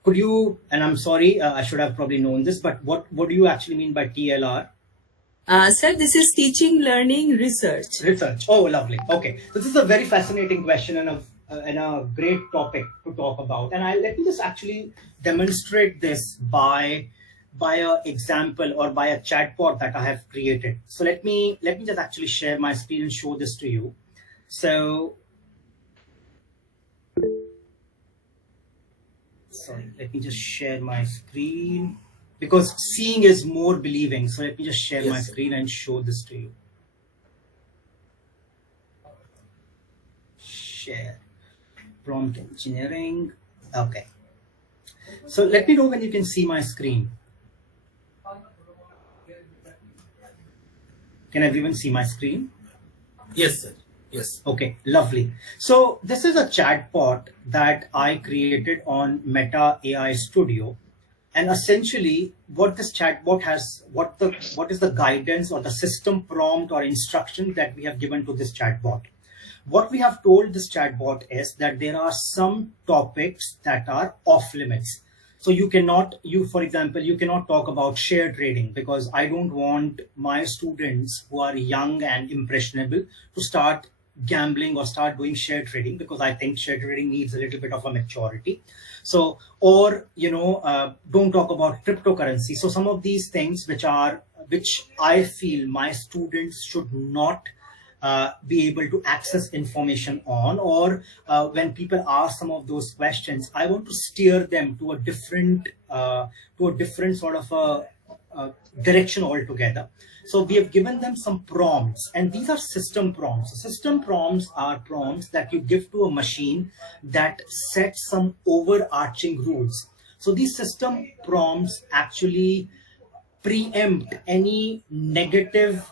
could you? And I'm sorry, I should have probably known this, but what do you actually mean by TLR? Sir, this is teaching, learning, research. Research. Oh, lovely. Okay, so this is a very fascinating question and a great topic to talk about. And let me just actually demonstrate this by an example or by a chatbot that I have created. So let me just actually share my screen and show this to you. So, sorry, let me just share my screen, because seeing is more believing. So let me just share my screen and show this to you. Share. Prompt engineering. Okay. So let me know when you can see my screen. Can everyone see my screen? Yes, sir. Yes. Okay, lovely. So this is a chatbot that I created on Meta AI Studio. And essentially what this chatbot has, what is the guidance or the system prompt or instruction that we have given to this chatbot? What we have told this chatbot is that there are some topics that are off limits. So for example, you cannot talk about share trading, because I don't want my students who are young and impressionable to start gambling or start doing share trading, because I think share trading needs a little bit of a maturity. So, or, don't talk about cryptocurrency. So some of these things which I feel my students should not be able to access information on, or when people ask some of those questions, I want to steer them to a different sort of a direction altogether. So we have given them some prompts, and these are system prompts. System prompts are prompts that you give to a machine that sets some overarching rules. So these system prompts actually preempt any negative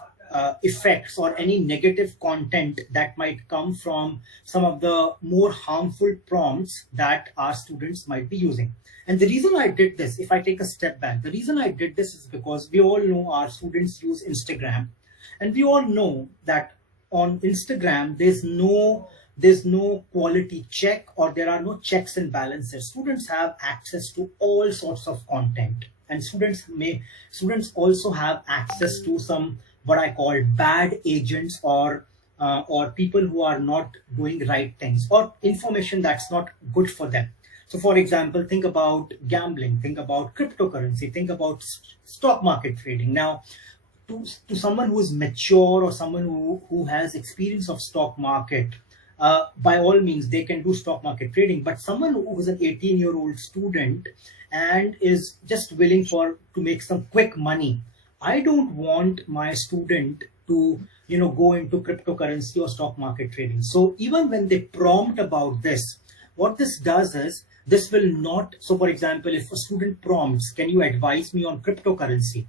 effects or any negative content that might come from some of the more harmful prompts that our students might be using. And the reason I did this, if I take a step back, the reason I did this is because we all know our students use Instagram, and we all know that on Instagram there's no quality check, or there are no checks and balances. Students have access to all sorts of content, and students also have access to some what I call bad agents, or people who are not doing right things, or information that's not good for them. So for example, think about gambling, think about cryptocurrency, think about stock market trading. Now, to someone who is mature or someone who has experience of stock market, by all means, they can do stock market trading. But someone who is an 18-year-old student and is just willing to make some quick money, I don't want my student to go into cryptocurrency or stock market trading. So even when they prompt about this, what this does is, this will not. So for example, if a student prompts, can you advise me on cryptocurrency?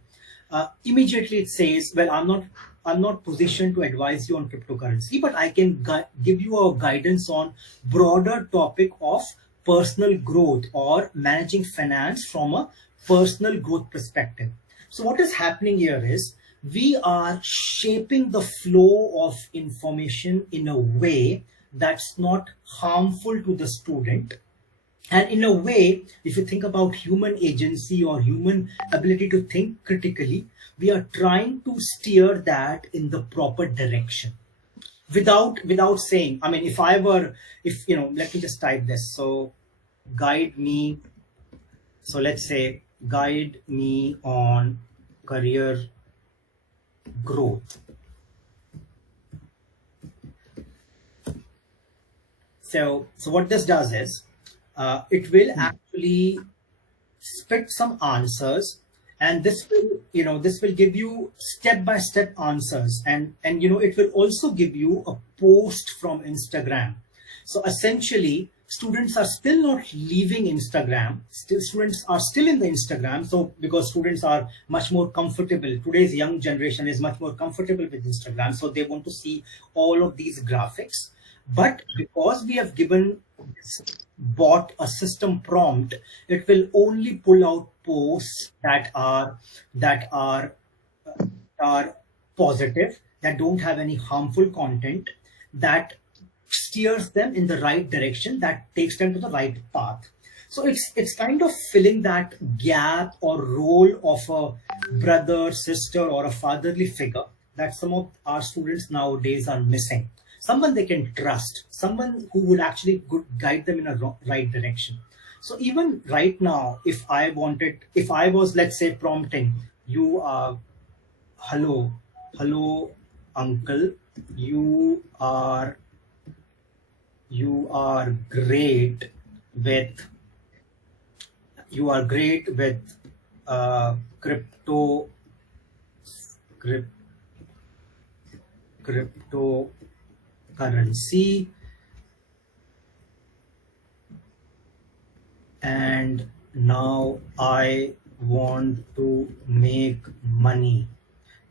Immediately it says, well, I'm not positioned to advise you on cryptocurrency, but I can give you a guidance on broader topic of personal growth or managing finance from a personal growth perspective. So what is happening here is, we are shaping the flow of information in a way that's not harmful to the student. And in a way, if you think about human agency or human ability to think critically, we are trying to steer that in the proper direction without saying, I mean, if you know, let me just type this. So guide me. So let's say guide me on career growth. So what this does is, it will actually spit some answers, and this will give you step-by-step answers, and it will also give you a post from Instagram. So essentially, students are still not leaving Instagram. Students are still in the Instagram. So because students are much more comfortable, today's young generation is much more comfortable with Instagram. So they want to see all of these graphics. But because we have given this bot a system prompt, it will only pull out posts that are positive, that don't have any harmful content, that steers them in the right direction, that takes them to the right path. So it's kind of filling that gap or role of a brother, sister, or a fatherly figure that some of our students nowadays are missing. Someone they can trust, someone who will actually guide them in a right direction. So even right now, if I was, let's say, prompting you, hello uncle, you are great with cryptocurrency, and now I want to make money.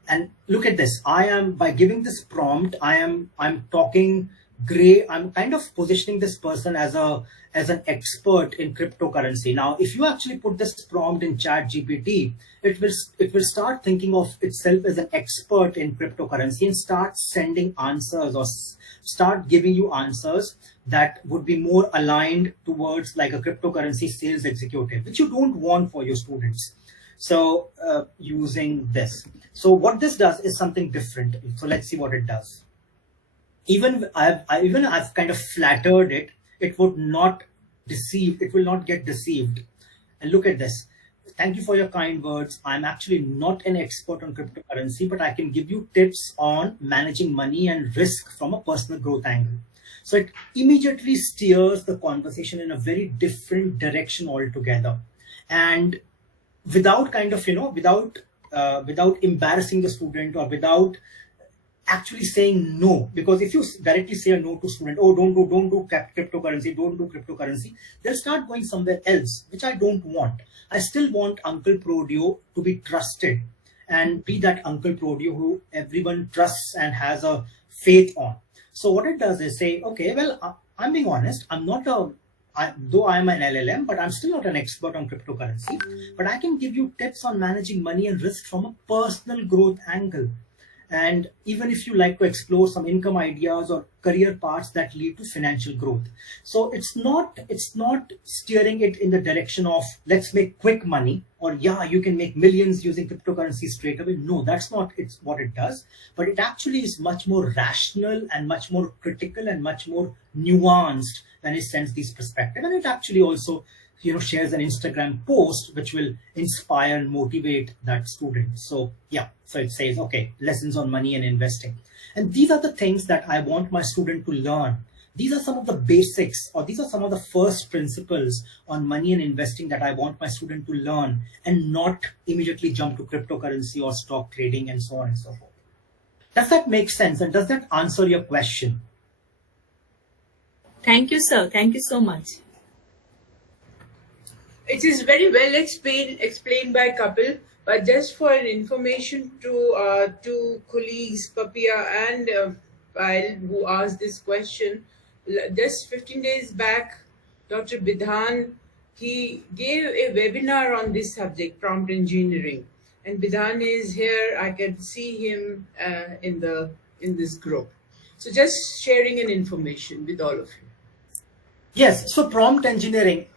And look at this. By giving this prompt, I'm talking gray. I'm kind of positioning this person as an expert in cryptocurrency. Now, if you actually put this prompt in ChatGPT, it will start thinking of itself as an expert in cryptocurrency and start sending answers, or start giving you answers that would be more aligned towards like a cryptocurrency sales executive, which you don't want for your students. So using this. So what this does is something different. So let's see what it does. Even I've kind of flattered it. It would not deceive. It will not get deceived. And look at this. Thank you for your kind words. I'm actually not an expert on cryptocurrency, but I can give you tips on managing money and risk from a personal growth angle. So it immediately steers the conversation in a very different direction altogether. And without kind of, without embarrassing the student, or without actually saying no. Because if you directly say a no to student, oh, don't do cryptocurrency, they'll start going somewhere else, which I don't want. I still want Uncle Prodio to be trusted and be that Uncle Prodio who everyone trusts and has a faith on. So what it does is say, okay, well, I'm being honest. Though I'm an LLM, but I'm still not an expert on cryptocurrency. But I can give you tips on managing money and risk from a personal growth angle. And even if you like to explore some income ideas or career paths that lead to financial growth. So it's not steering it in the direction of let's make quick money, or yeah, you can make millions using cryptocurrency straight away. No, that's not what it does. But it actually is much more rational and much more critical and much more nuanced when it sends these perspectives. And it actually also shares an Instagram post which will inspire and motivate that student. So yeah, so it says, okay, lessons on money and investing. And these are the things that I want my student to learn. These are some of the basics, or these are some of the first principles on money and investing that I want my student to learn, and not immediately jump to cryptocurrency or stock trading and so on and so forth. Does that make sense? And does that answer your question? Thank you, sir. Thank you so much. It is very well explained by Kapil, but just for information to colleagues, Papia and Pyle, who asked this question, just 15 days back, Dr. Bidhan, he gave a webinar on this subject, prompt engineering. and Bidhan is here. I can see him in this group. So just sharing an information with all of you. Yes, so prompt engineering,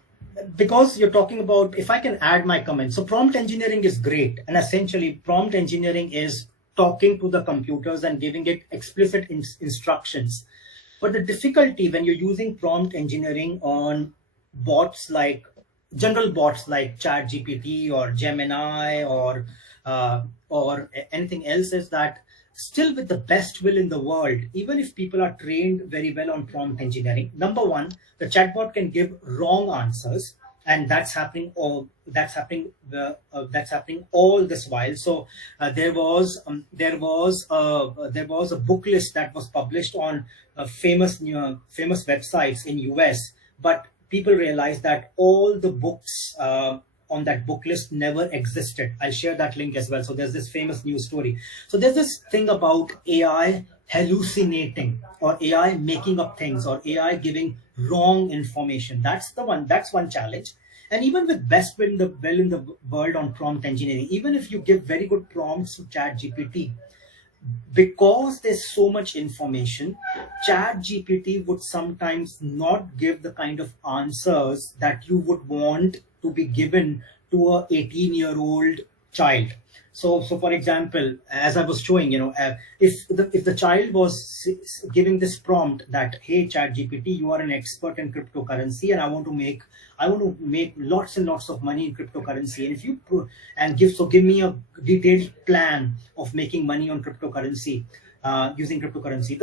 because you're talking about, if I can add my comment, so prompt engineering is great. And essentially, prompt engineering is talking to the computers and giving it explicit instructions. But the difficulty when you're using prompt engineering on bots like general bots like ChatGPT or Gemini or anything else is that still, with the best will in the world, even if people are trained very well on prompt engineering, number one, the chatbot can give wrong answers, and that's happening all this while. So there was a book list that was published on famous websites in US, but people realized that all the books on that book list never existed. I'll share that link as well. So there's this famous news story. So there's this thing about AI hallucinating, or AI making up things, or AI giving wrong information. That's one challenge. And even with best will in the world on prompt engineering, even if you give very good prompts to ChatGPT, because there's so much information, ChatGPT would sometimes not give the kind of answers that you would want to be given to a 18-year-old child. So for example, as I was showing, if the child was giving this prompt that, hey ChatGPT, you are an expert in cryptocurrency, and I want to make lots and lots of money in cryptocurrency, and if you give me a detailed plan of making money on cryptocurrency, using cryptocurrency,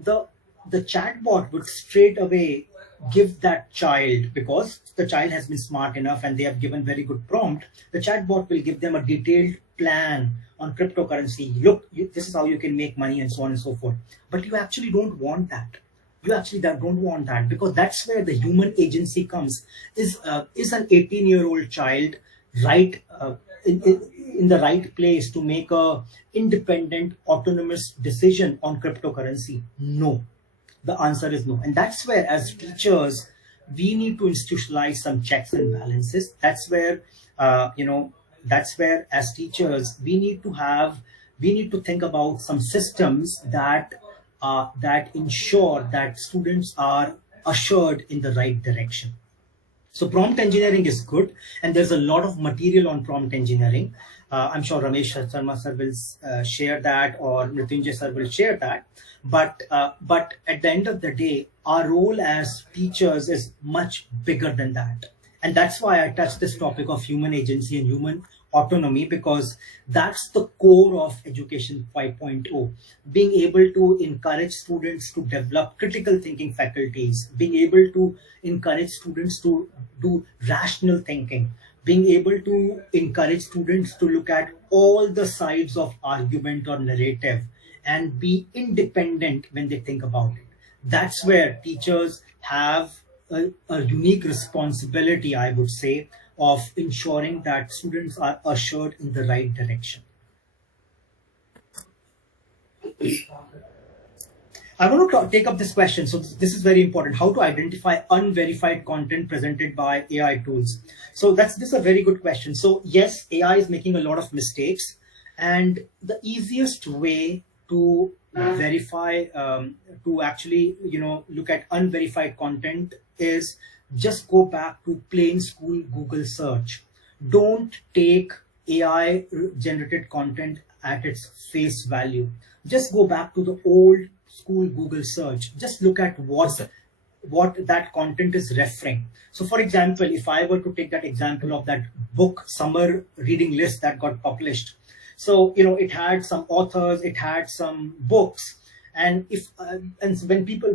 the chatbot would straight away give that child, because the child has been smart enough and they have given very good prompt, the chatbot will give them a detailed plan on cryptocurrency. Look, this is how you can make money, and so on and so forth. But you actually don't want that. You actually don't want that, because that's where the human agency comes. Is an 18-year-old child right in the right place to make a independent, autonomous decision on cryptocurrency? No. The answer is no. And that's where, as teachers, we need to institutionalize some checks and balances. That's where, as teachers, we need to think about some systems that ensure that students are ushered in the right direction. So prompt engineering is good, and there's a lot of material on prompt engineering. I'm sure Ramesh Sharma sir will share that, or Mrityunjay sir will share that. But at the end of the day, our role as teachers is much bigger than that. And that's why I touched this topic of human agency and human autonomy, because that's the core of Education 5.0. Being able to encourage students to develop critical thinking faculties, being able to encourage students to do rational thinking, being able to encourage students to look at all the sides of argument or narrative and be independent when they think about it. That's where teachers have a unique responsibility, I would say, of ensuring that students are ushered in the right direction. I want to take up this question. So this is very important. How to identify unverified content presented by AI tools. So this is a very good question. So yes, AI is making a lot of mistakes, and the easiest way to verify, to actually, look at unverified content is just go back to plain school Google search. Don't take AI generated content at its face value. Just go back to the old school Google search. Just look at what that content is referring. So for example, if I were to take that example of that book summer reading list that got published, so it had some authors, it had some books, and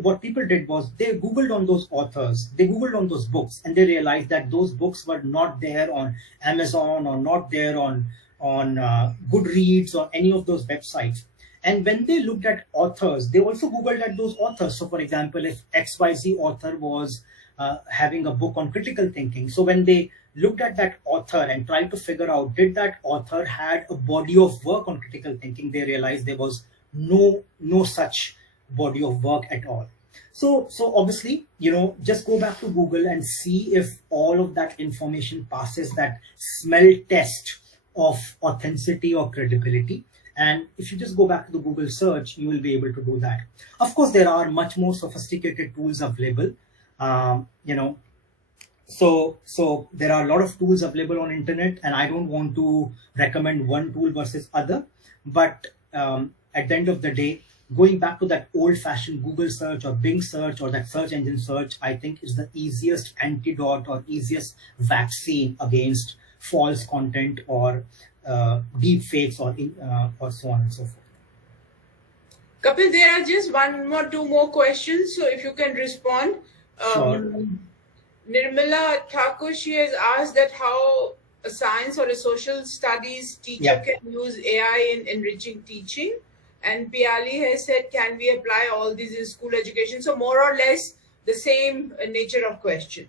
what people did was they Googled on those authors, they Googled on those books, and they realized that those books were not there on Amazon, or not there on Goodreads or any of those websites. And when they looked at authors, they also Googled at those authors. So for example, if XYZ author was having a book on critical thinking, so when they looked at that author and tried to figure out, did that author had a body of work on critical thinking, they realized there was no such body of work at all. So obviously, just go back to Google and see if all of that information passes that smell test of authenticity or credibility. And if you just go back to the Google search, you will be able to do that. Of course, there are much more sophisticated tools available. So there are a lot of tools available on internet, and I don't want to recommend one tool versus other. But at the end of the day, going back to that old-fashioned Google search or Bing search or that search engine search, I think is the easiest antidote or easiest vaccine against false content or deep fakes or so on and so forth. Kapil, there are just two more questions. So if you can respond. Sure. Nirmala Thakur, she has asked that how a science or a social studies teacher can use AI in enriching teaching. And Piali has said, can we apply all these in school education? So more or less the same nature of question.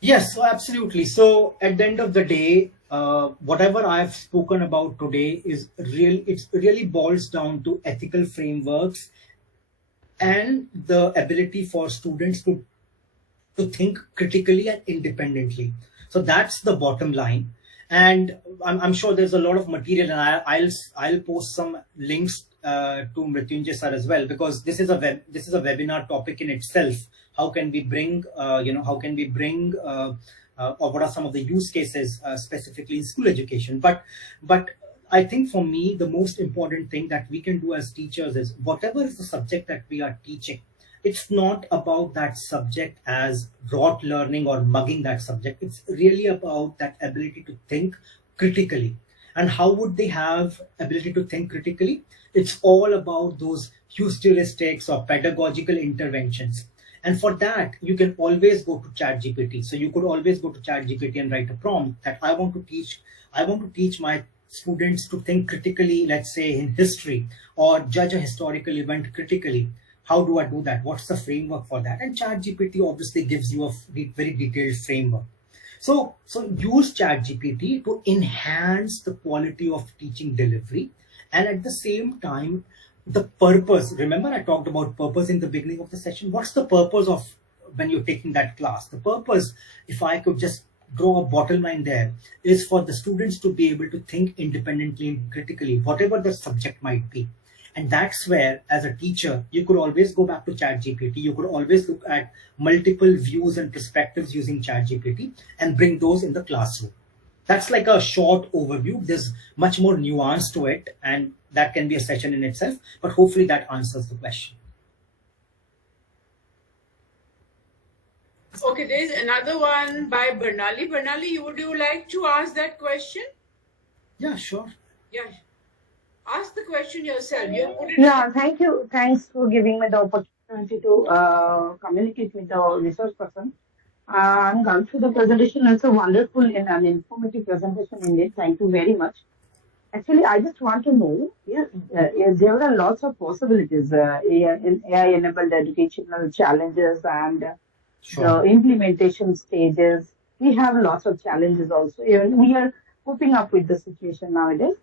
Yes, so absolutely. So at the end of the day, whatever I've spoken about today is it really boils down to ethical frameworks and the ability for students to think critically and independently. So that's the bottom line. And I'm sure there's a lot of material, and I'll post some links to Mrityunjay sir as well, because this is a webinar topic in itself. How can we bring or what are some of the use cases specifically in school education? But I think for me, the most important thing that we can do as teachers is whatever is the subject that we are teaching, it's not about that subject as rote learning or mugging that subject. It's really about that ability to think critically. And how would they have ability to think critically? It's all about those heuristics or pedagogical interventions. And for that, you can always go to ChatGPT. So you could always go to ChatGPT and write a prompt that I want to teach my students to think critically, let's say in history, or judge a historical event critically. How do I do that? What's the framework for that? And ChatGPT obviously gives you a very detailed framework. So use ChatGPT to enhance the quality of teaching delivery. And at the same time, the purpose, remember I talked about purpose in the beginning of the session. What's the purpose of when you're taking that class? The purpose, if I could just draw a bottom line there, is for the students to be able to think independently and critically, whatever the subject might be. And that's where, as a teacher, you could always go back to ChatGPT. You could always look at multiple views and perspectives using ChatGPT and bring those in the classroom. That's like a short overview. There's much more nuance to it, and that can be a session in itself, but hopefully that answers the question. Okay, there's another one by Bernali. Bernali, would you like to ask that question? Yeah, sure. Yeah. Ask the question yourself. Thank you. Thanks for giving me the opportunity to communicate with the resource person. I'm going through the presentation. It's a wonderful and an informative presentation indeed. Thank you very much. Actually, I just want to know, there are lots of possibilities in AI-enabled educational challenges and the implementation stages. We have lots of challenges also. We are coping up with the situation nowadays,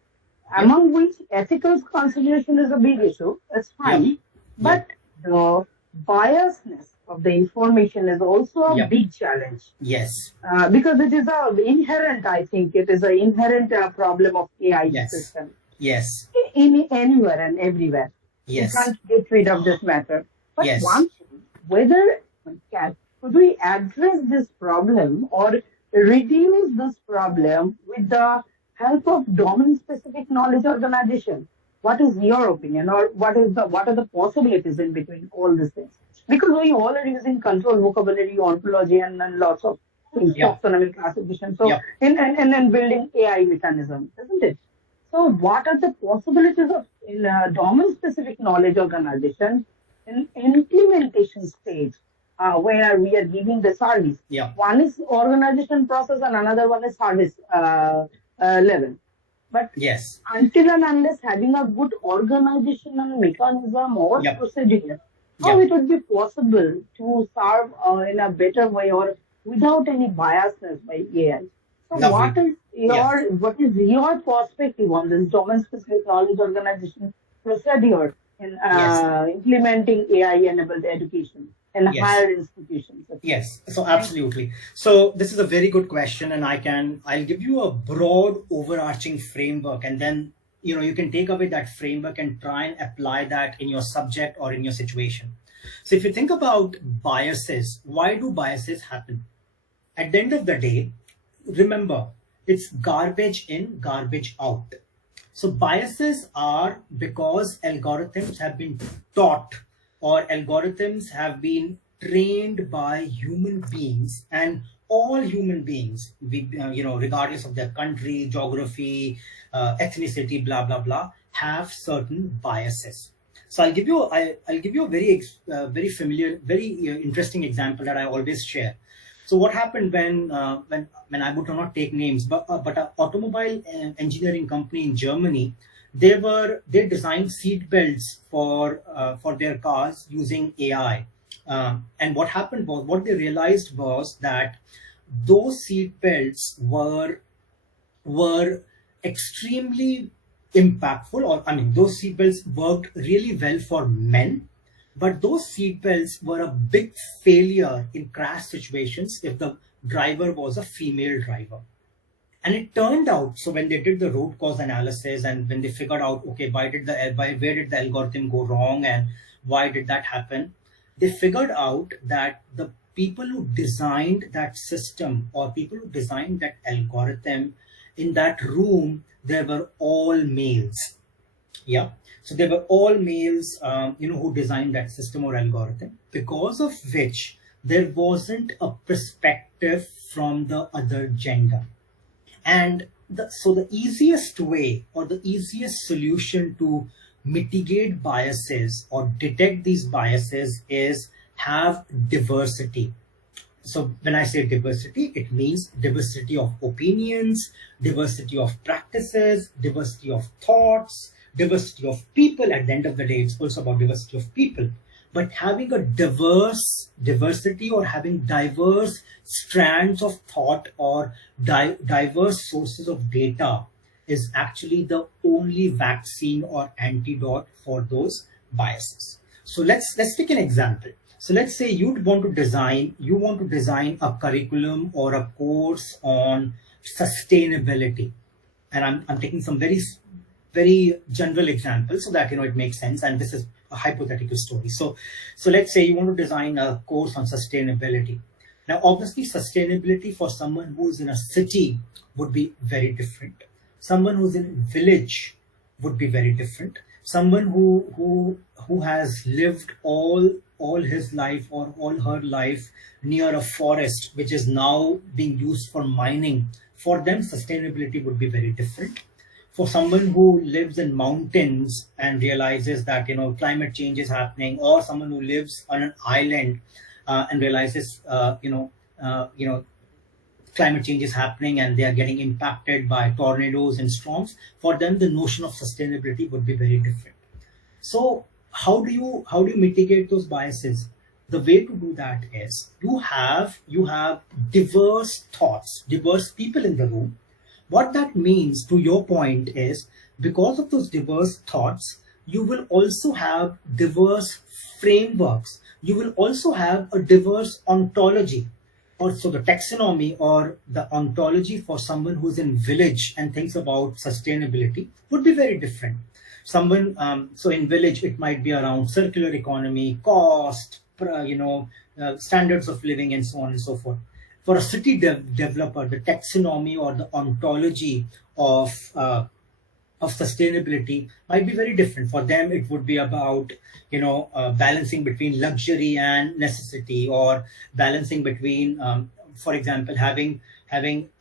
among which ethical consideration is a big issue. That's fine. But the biasness of the information is also a big challenge. Yes. Because it is inherent, I think, it is an inherent problem of AI system. Yes. Anywhere and everywhere. Yes. You can't get rid of this matter. But one thing, could we address this problem or reduce this problem with the help of domain-specific knowledge organization? What is your opinion, or what are the possibilities in between all these things? Because we all are using control vocabulary, ontology, and lots of things, taxonomic classification. So, and then building AI mechanism, isn't it? So, what are the possibilities of in domain-specific knowledge organization in implementation stage, where we are giving the service? One is organization process, and another one is service level. But until and unless having a good organizational mechanism or procedure, how it would be possible to serve in a better way or without any biasness by AI? So what is your perspective on this domain-specific knowledge organization procedure in implementing AI-enabled education? in Yes. higher institutions? Yes, so absolutely. So this is a very good question, and I'll give you a broad overarching framework, and then you can take away that framework and try and apply that in your subject or in your situation. So if you think about biases, why do biases happen? At the end of the day, remember, it's garbage in, garbage out. So biases are because algorithms have been taught, or algorithms have been trained by human beings, and all human beings, regardless of their country, geography, ethnicity, blah blah blah, have certain biases. So I'll give you a very familiar, very interesting example that I always share. So what happened when I would not take names, but an automobile engineering company in Germany, they designed seat belts for their cars using AI. And what happened was, what they realized was that those seat belts were extremely impactful, or those seat belts worked really well for men, but those seat belts were a big failure in crash situations if the driver was a female driver. And it turned out, so when they did the root cause analysis and when they figured out, okay, where did the algorithm go wrong and why did that happen, they figured out that the people who designed that system, or people who designed that algorithm, in that room, they were all males. Yeah. So they were all males, who designed that system or algorithm, because of which there wasn't a perspective from the other gender. And so the easiest way, or the easiest solution to mitigate biases or detect these biases is have diversity. So when I say diversity, it means diversity of opinions, diversity of practices, diversity of thoughts, diversity of people. At the end of the day, it's also about diversity of people. But having a diversity, or having diverse strands of thought, or diverse sources of data, is actually the only vaccine or antidote for those biases. So let's take an example. So let's say you want to design a curriculum or a course on sustainability, and I'm taking some very general examples so that it makes sense, and this is a hypothetical story. So let's say you want to design a course on sustainability. Now, obviously, sustainability for someone who is in a city would be very different. Someone who's in a village would be very different. Someone who has lived all his life or all her life near a forest which is now being used for mining, for them sustainability would be very different. For someone who lives in mountains and realizes that climate change is happening, or someone who lives on an island and realizes climate change is happening and they are getting impacted by tornadoes and storms, for them the notion of sustainability would be very different. So how do you mitigate those biases? The way to do that is you have diverse thoughts, diverse people in the room. What that means, to your point, is because of those diverse thoughts, you will also have diverse frameworks. You will also have a diverse ontology. Also, the taxonomy or the ontology for someone who's in village and thinks about sustainability would be very different. Someone, so in village, it might be around circular economy, cost, standards of living, and so on and so forth. For a city developer, the taxonomy or the ontology of sustainability might be very different. For them, it would be about balancing between luxury and necessity, or balancing between, for example, having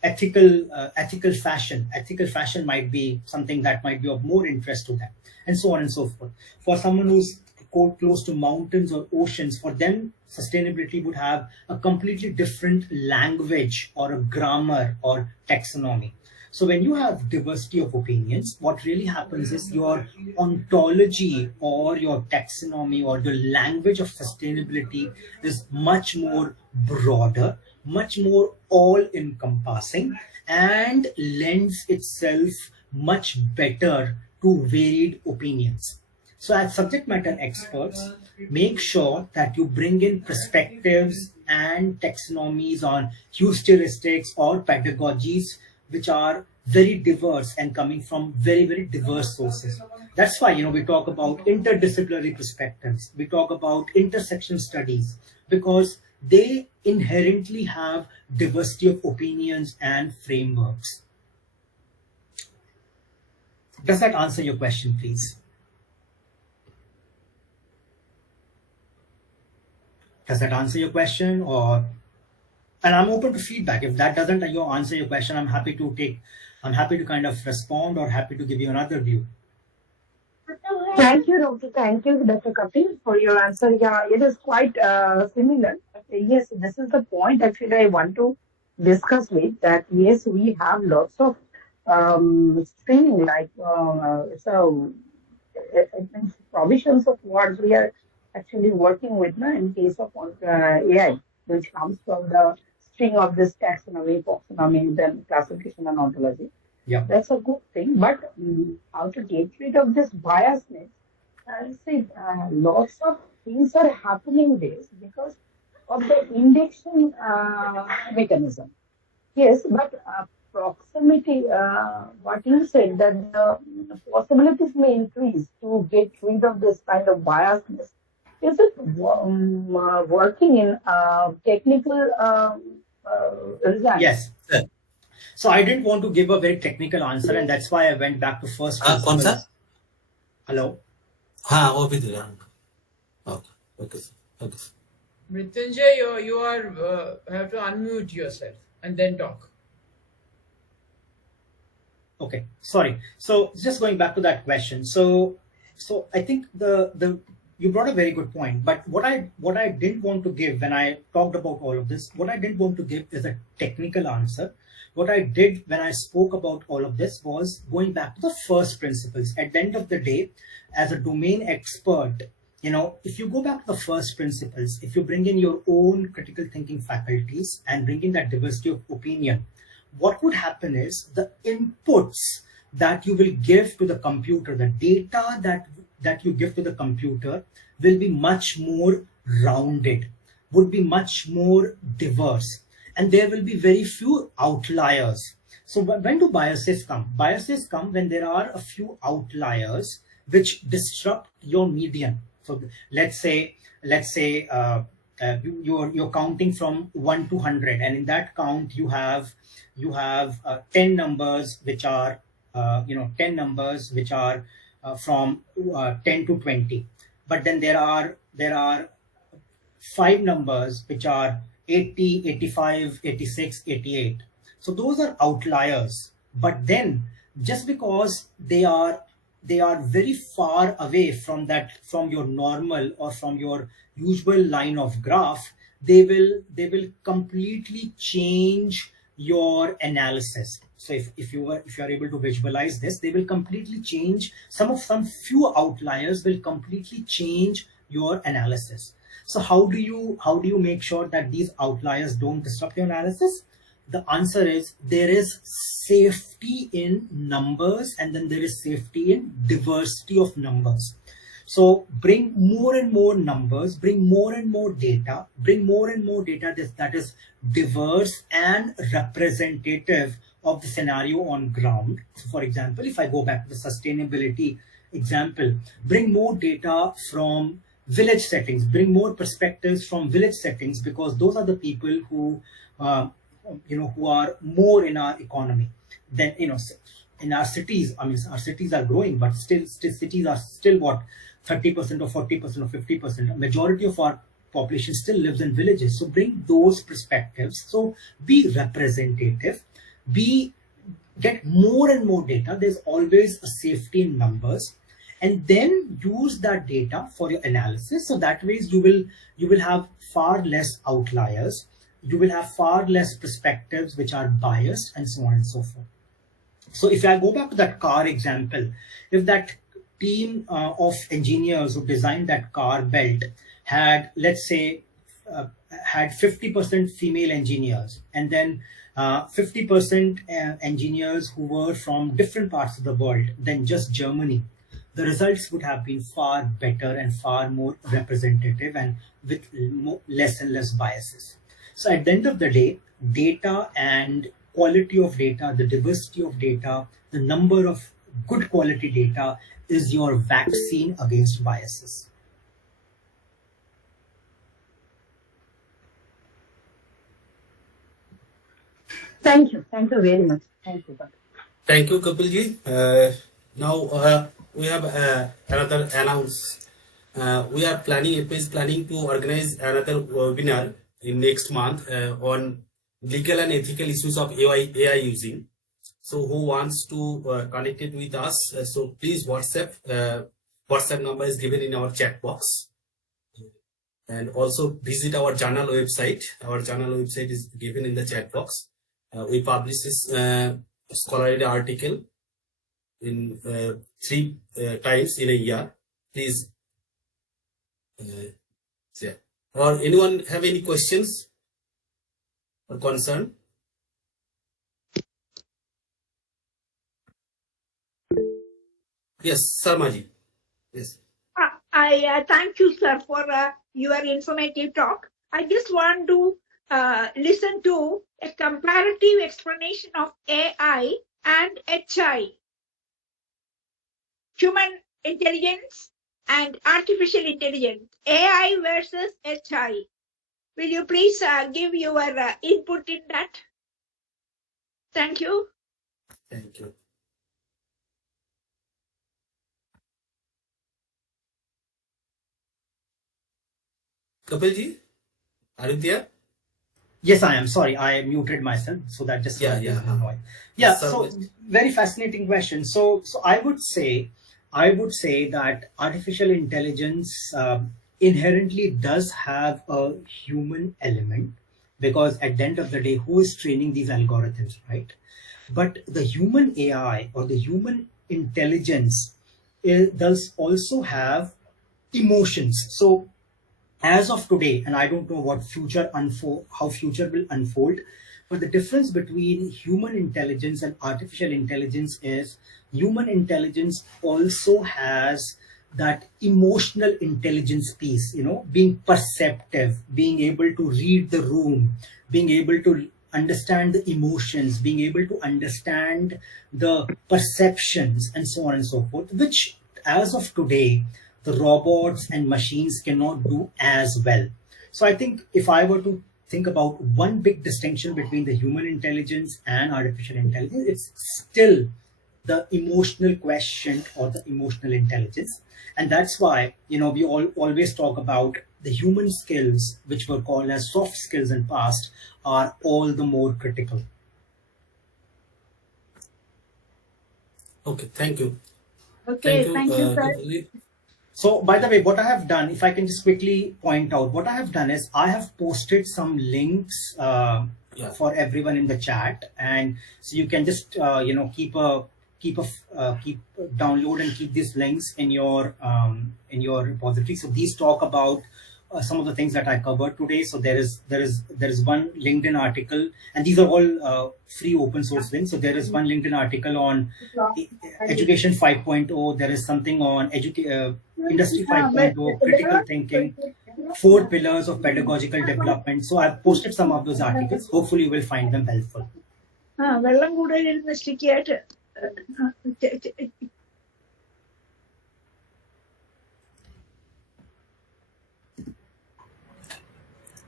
ethical fashion. Ethical fashion might be something that might be of more interest to them, and so on and so forth. For someone who's close to mountains or oceans, for them sustainability would have a completely different language or a grammar or taxonomy. So when you have diversity of opinions, what really happens is your ontology or your taxonomy or the language of sustainability is much more broader, much more all-encompassing, and lends itself much better to varied opinions. So as subject matter experts, make sure that you bring in perspectives and taxonomies on heuristics or pedagogies which are very diverse and coming from very, very diverse sources. That's why, we talk about interdisciplinary perspectives. We talk about intersection studies because they inherently have diversity of opinions and frameworks. Does that answer your question, please? Does that answer your question? And I'm open to feedback. If that doesn't answer your question, I'm happy to kind of respond or happy to give you another view. Thank you, Dr. Thank you, Dr. Kapil, for your answer. Yeah, it is quite similar. Yes, this is the point actually I want to discuss with that. Yes, we have lots of screening, like provisions of what we are actually working with in case of AI, which comes from the string of this taxonomy, then classification and ontology. Yeah, that's a good thing. But how to get rid of this biasness? See, lots of things are happening this because of the indexing mechanism. Yes, but proximity, what you said, that the possibilities may increase to get rid of this kind of biasness. Is it working in technical results? Yes. So I didn't want to give a very technical answer, and that's why I went back to first principles. Hello? Okay. Okay. Mrityunjay, you are have to unmute yourself and then talk. Okay, sorry. So just going back to that question. So I think you brought a very good point. But what I didn't want to give when I talked about all of this, what I didn't want to give is a technical answer. What I did when I spoke about all of this was going back to the first principles. At the end of the day, as a domain expert, if you go back to the first principles, if you bring in your own critical thinking faculties and bring in that diversity of opinion, what would happen is the inputs that you will give to the computer, the data that you give to the computer will be much more rounded, would be much more diverse, and there will be very few outliers. So when do biases come? Biases come when there are a few outliers which disrupt your median. So let's say you're counting from 1 to 100, and in that count you have 10 numbers which are 10 numbers which are from 10 to 20, but then there are 5 numbers which are 80, 85, 86, 88. So those are outliers. But then just because they are very far away from your normal or from your usual line of graph, they will completely change your analysis. So if you are able to visualize this, they will completely change. Some few outliers will completely change your analysis. So how do you make sure that these outliers don't disrupt your analysis? The answer is there is safety in numbers, and then there is safety in diversity of numbers. So bring more and more numbers, bring more and more data that is diverse and representative of the scenario on ground. So for example, if I go back to the sustainability example, bring more data from village settings, bring more perspectives from village settings, because those are the people who who are more in our economy. Then in our cities, our cities are growing, but still cities are still what, 30% or 40% or 50%. A majority of our population still lives in villages. So bring those perspectives. So be representative, get more and more data. There's always a safety in numbers, and then use that data for your analysis. So that way you will have far less outliers. You will have far less perspectives which are biased, and so on and so forth. So if I go back to that car example, if that team of engineers who designed that car belt had, let's say, had 50% female engineers, and then 50% engineers who were from different parts of the world than just Germany, the results would have been far better and far more representative and with less and less biases. So at the end of the day, data and quality of data, the diversity of data, the number of good quality data is your vaccine against biases. Thank you. Thank you very much. Thank you, Dr. Thank you, Kapilji. Now we have another announce. We are planning, ETMA is planning to organize another webinar in next month on legal and ethical issues of AI using. So who wants to connect it with us? So please WhatsApp. WhatsApp number is given in our chat box. And also visit our journal website. Our journal website is given in the chat box. We publish this scholarly article in 3 times in a year. Please, yeah. Or anyone have any questions or concern? Yes, Sarmaji. Yes. I thank you, sir, for your informative talk. I just want to listen to a comparative explanation of AI and HI, human intelligence and artificial intelligence, AI versus HI. Will you please give your input in that? Thank you. Thank you. Kapilji, are you there? Yes, I am. Sorry, I muted myself, so that just yeah. So very fascinating question. So I would say that artificial intelligence inherently does have a human element, because at the end of the day, who is training these algorithms, right? But the human AI or the human intelligence does also have emotions. So as of today, and I don't know what how future will unfold, but the difference between human intelligence and artificial intelligence is human intelligence also has that emotional intelligence piece, being perceptive, being able to read the room, being able to understand the emotions, being able to understand the perceptions, and so on and so forth, which as of today, the robots and machines cannot do as well. So I think if I were to think about one big distinction between the human intelligence and artificial intelligence, it's still the emotional quotient or the emotional intelligence. And that's why, we always talk about the human skills, which were called as soft skills in past, are all the more critical. Okay, thank you. Okay, thank you, sir. So, by the way, what I have done, if I can just quickly point out, what I have done is I have posted some links for everyone in the chat, and so you can just keep download and keep these links in your repository. So these talk about some of the things that I covered today. So there is one LinkedIn article, and these are all free open source links. So there is one LinkedIn article on Education 5.0. There is something on Industry 5.0, critical thinking, 4 pillars of pedagogical development. So I've posted some of those articles. Hopefully you will find them helpful.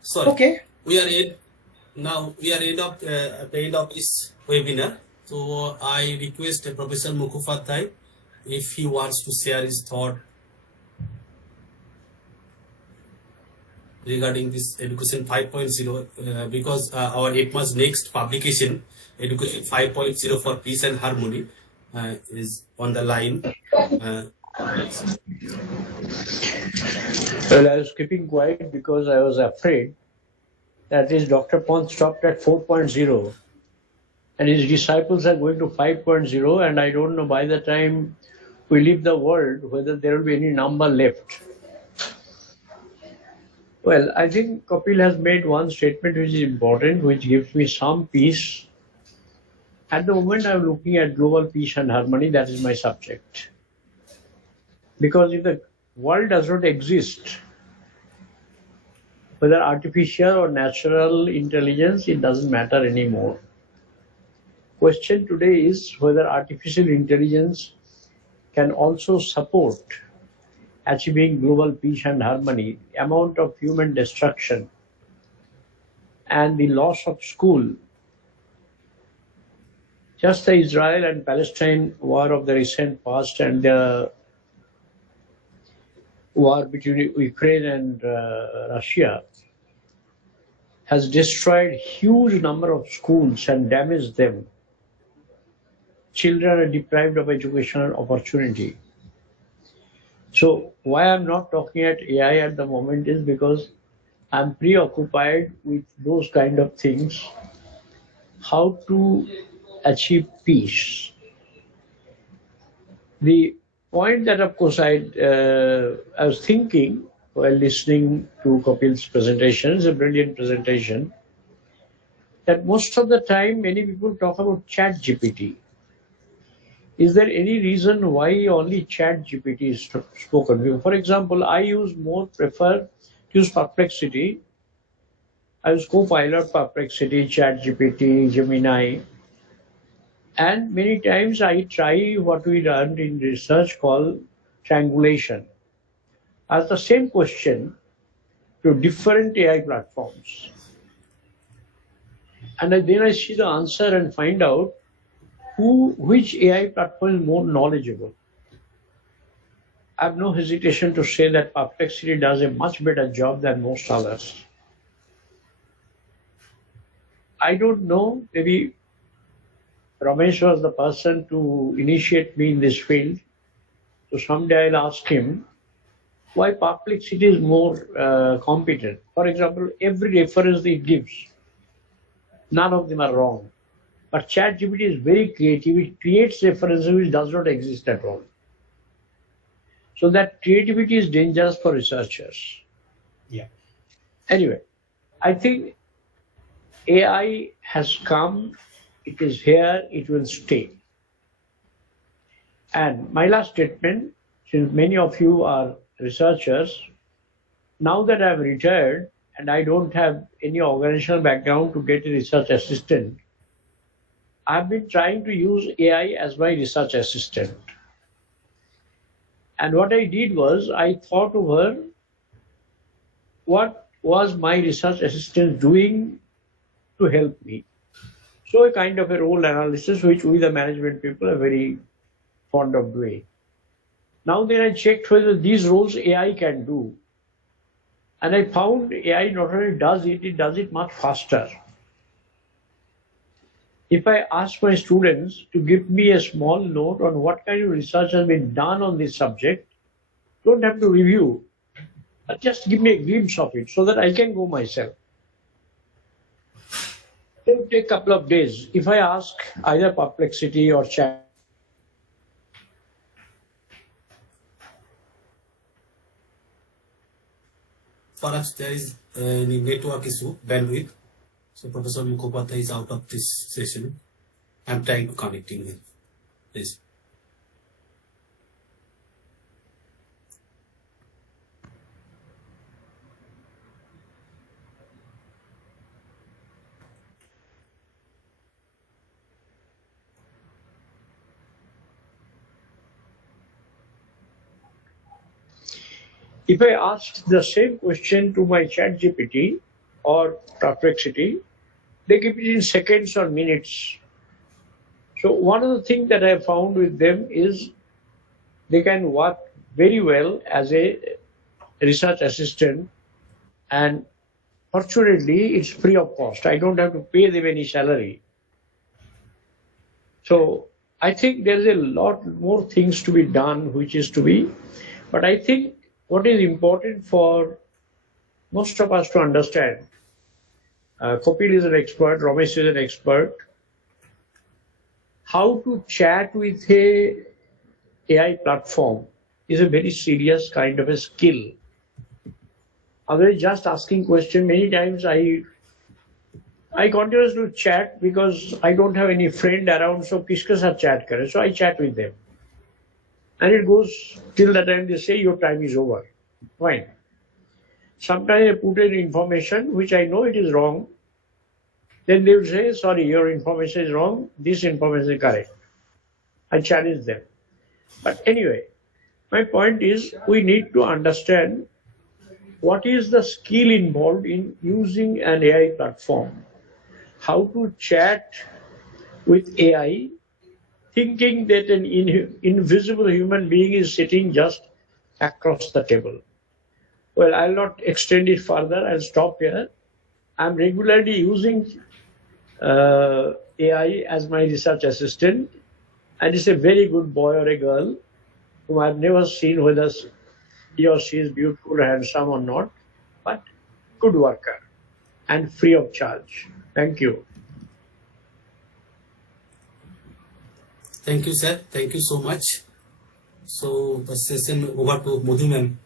Sorry. Okay. We are at the end of this webinar. So I request Professor Mukhopadhyay if he wants to share his thought regarding this Education 5.0 because our ETMA's next publication, Education 5.0 for Peace and Harmony, is on the line. Well, I was keeping quiet because I was afraid that is Dr. Pond stopped at 4.0 and his disciples are going to 5.0, and I don't know by the time we leave the world whether there will be any number left. Well, I think Kapil has made one statement which is important, which gives me some peace. At the moment, I'm looking at global peace and harmony. That is my subject. Because if the world does not exist, whether artificial or natural intelligence, it doesn't matter anymore. Question today is whether artificial intelligence can also support achieving global peace and harmony, amount of human destruction, and the loss of school. Just the Israel and Palestine war of the recent past and the war between Ukraine and Russia has destroyed huge number of schools and damaged them. Children are deprived of educational opportunity. So why I'm not talking at AI at the moment is because I'm preoccupied with those kind of things, how to achieve peace. The point that, of course, I was thinking while listening to Kapil's presentation, is a brilliant presentation, that most of the time many people talk about chat GPT. Is there any reason why only chat GPT is spoken? For example, I prefer to use Perplexity. I use Copilot, Perplexity, chat GPT, Gemini. And many times I try what we learned in research called triangulation. Ask the same question to different AI platforms. And then I see the answer and find out which AI platform is more knowledgeable. I have no hesitation to say that Perplexity does a much better job than most others. I don't know, maybe Ramesh was the person to initiate me in this field. So someday I'll ask him why Perplexity is more competent. For example, every reference it gives, none of them are wrong. But ChatGPT is very creative. It creates references which does not exist at all. So that creativity is dangerous for researchers. Yeah. Anyway, I think AI has come, it is here, it will stay. And my last statement, since many of you are researchers, now that I've retired and I don't have any organizational background to get a research assistant, I've been trying to use AI as my research assistant. And what I did was, I thought over what was my research assistant doing to help me. So a kind of a role analysis, which we the management people are very fond of doing. Now then I checked whether these roles AI can do. And I found AI not only does it, it does it much faster. If I ask my students to give me a small note on what kind of research has been done on this subject, don't have to review, but just give me a glimpse of it so that I can go myself. It will take a couple of days. If I ask either Perplexity or Chat, perhaps there is any network issue, bandwidth. So Professor Mukhopadhyay is out of this session. I'm trying to connect him with this. if I ask the same question to my chat GPT or Perplexity, they give it in seconds or minutes. So one of the things that I found with them is they can work very well as a research assistant, and fortunately it's free of cost. I don't have to pay them any salary. So I think there's a lot more things to be done, but I think what is important for most of us to understand, Kapil is an expert, Ramesh is an expert, how to chat with a AI platform is a very serious kind of a skill. Otherwise, just asking question, many times I continue to chat because I don't have any friend around, so kiske saath chat kare, so I chat with them. and it goes till the time they say your time is over. Fine. Sometimes I put in information which I know it is wrong. Then they will say, sorry, your information is wrong. This information is correct. I challenge them. But anyway, my point is we need to understand what is the skill involved in using an AI platform. How to chat with AI, thinking that an invisible human being is sitting just across the table. Well, I'll not extend it further. I'll stop here. I'm regularly using AI as my research assistant, and it's a very good boy or a girl whom I've never seen whether he or she is beautiful, handsome or not, but good worker and free of charge. Thank you. Thank you, sir. Thank you so much. So the session over to Madhu ma'am.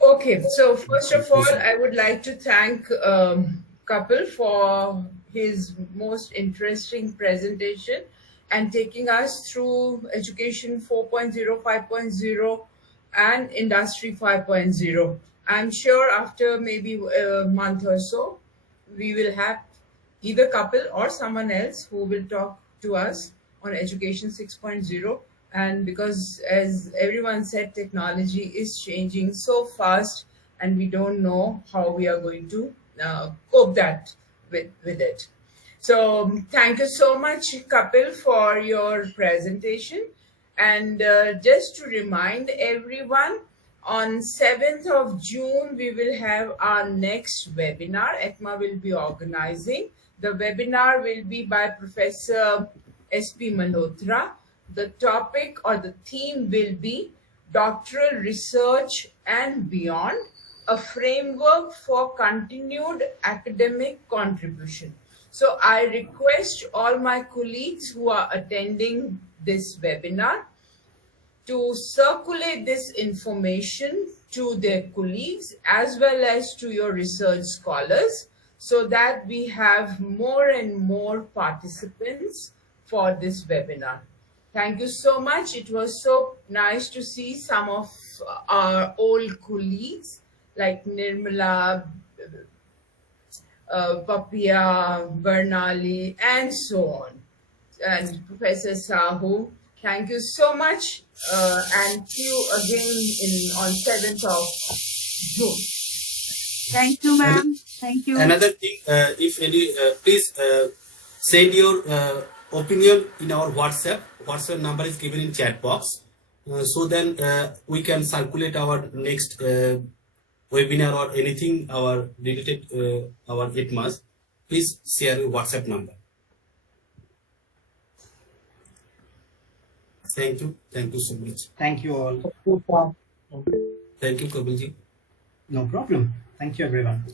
Okay, so first of all, I would like to thank Kapil for his most interesting presentation and taking us through Education 4.0, 5.0 and Industry 5.0. I'm sure after maybe a month or so, we will have either Kapil or someone else who will talk to us on Education 6.0. And because, as everyone said, technology is changing so fast and we don't know how we are going to cope that with it. So thank you so much, Kapil, for your presentation. And just to remind everyone, on 7th of June, we will have our next webinar. ETMA will be organizing. The webinar will be by Professor S.P. Malhotra. The topic or the theme will be Doctoral Research and Beyond, a framework for continued academic contribution. So I request all my colleagues who are attending this webinar to circulate this information to their colleagues as well as to your research scholars so that we have more and more participants for this webinar. Thank you so much. It was so nice to see some of our old colleagues like Nirmala, Papia, Bernali, and so on. And Professor Sahu, thank you so much. And see you again on 7th of June. Thank you, ma'am. Thank you. Another thing, if any, please send your opinion in our WhatsApp. WhatsApp number is given in chat box. So then we can circulate our next webinar or anything our related our ETMAs. Please share your WhatsApp number. Thank you. Thank you so much. Thank you all. Thank you, Kapilji. No problem. Thank you, everyone.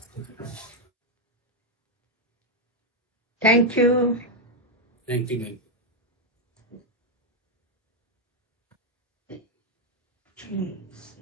Thank you. Thank you, ma'am. Jeez.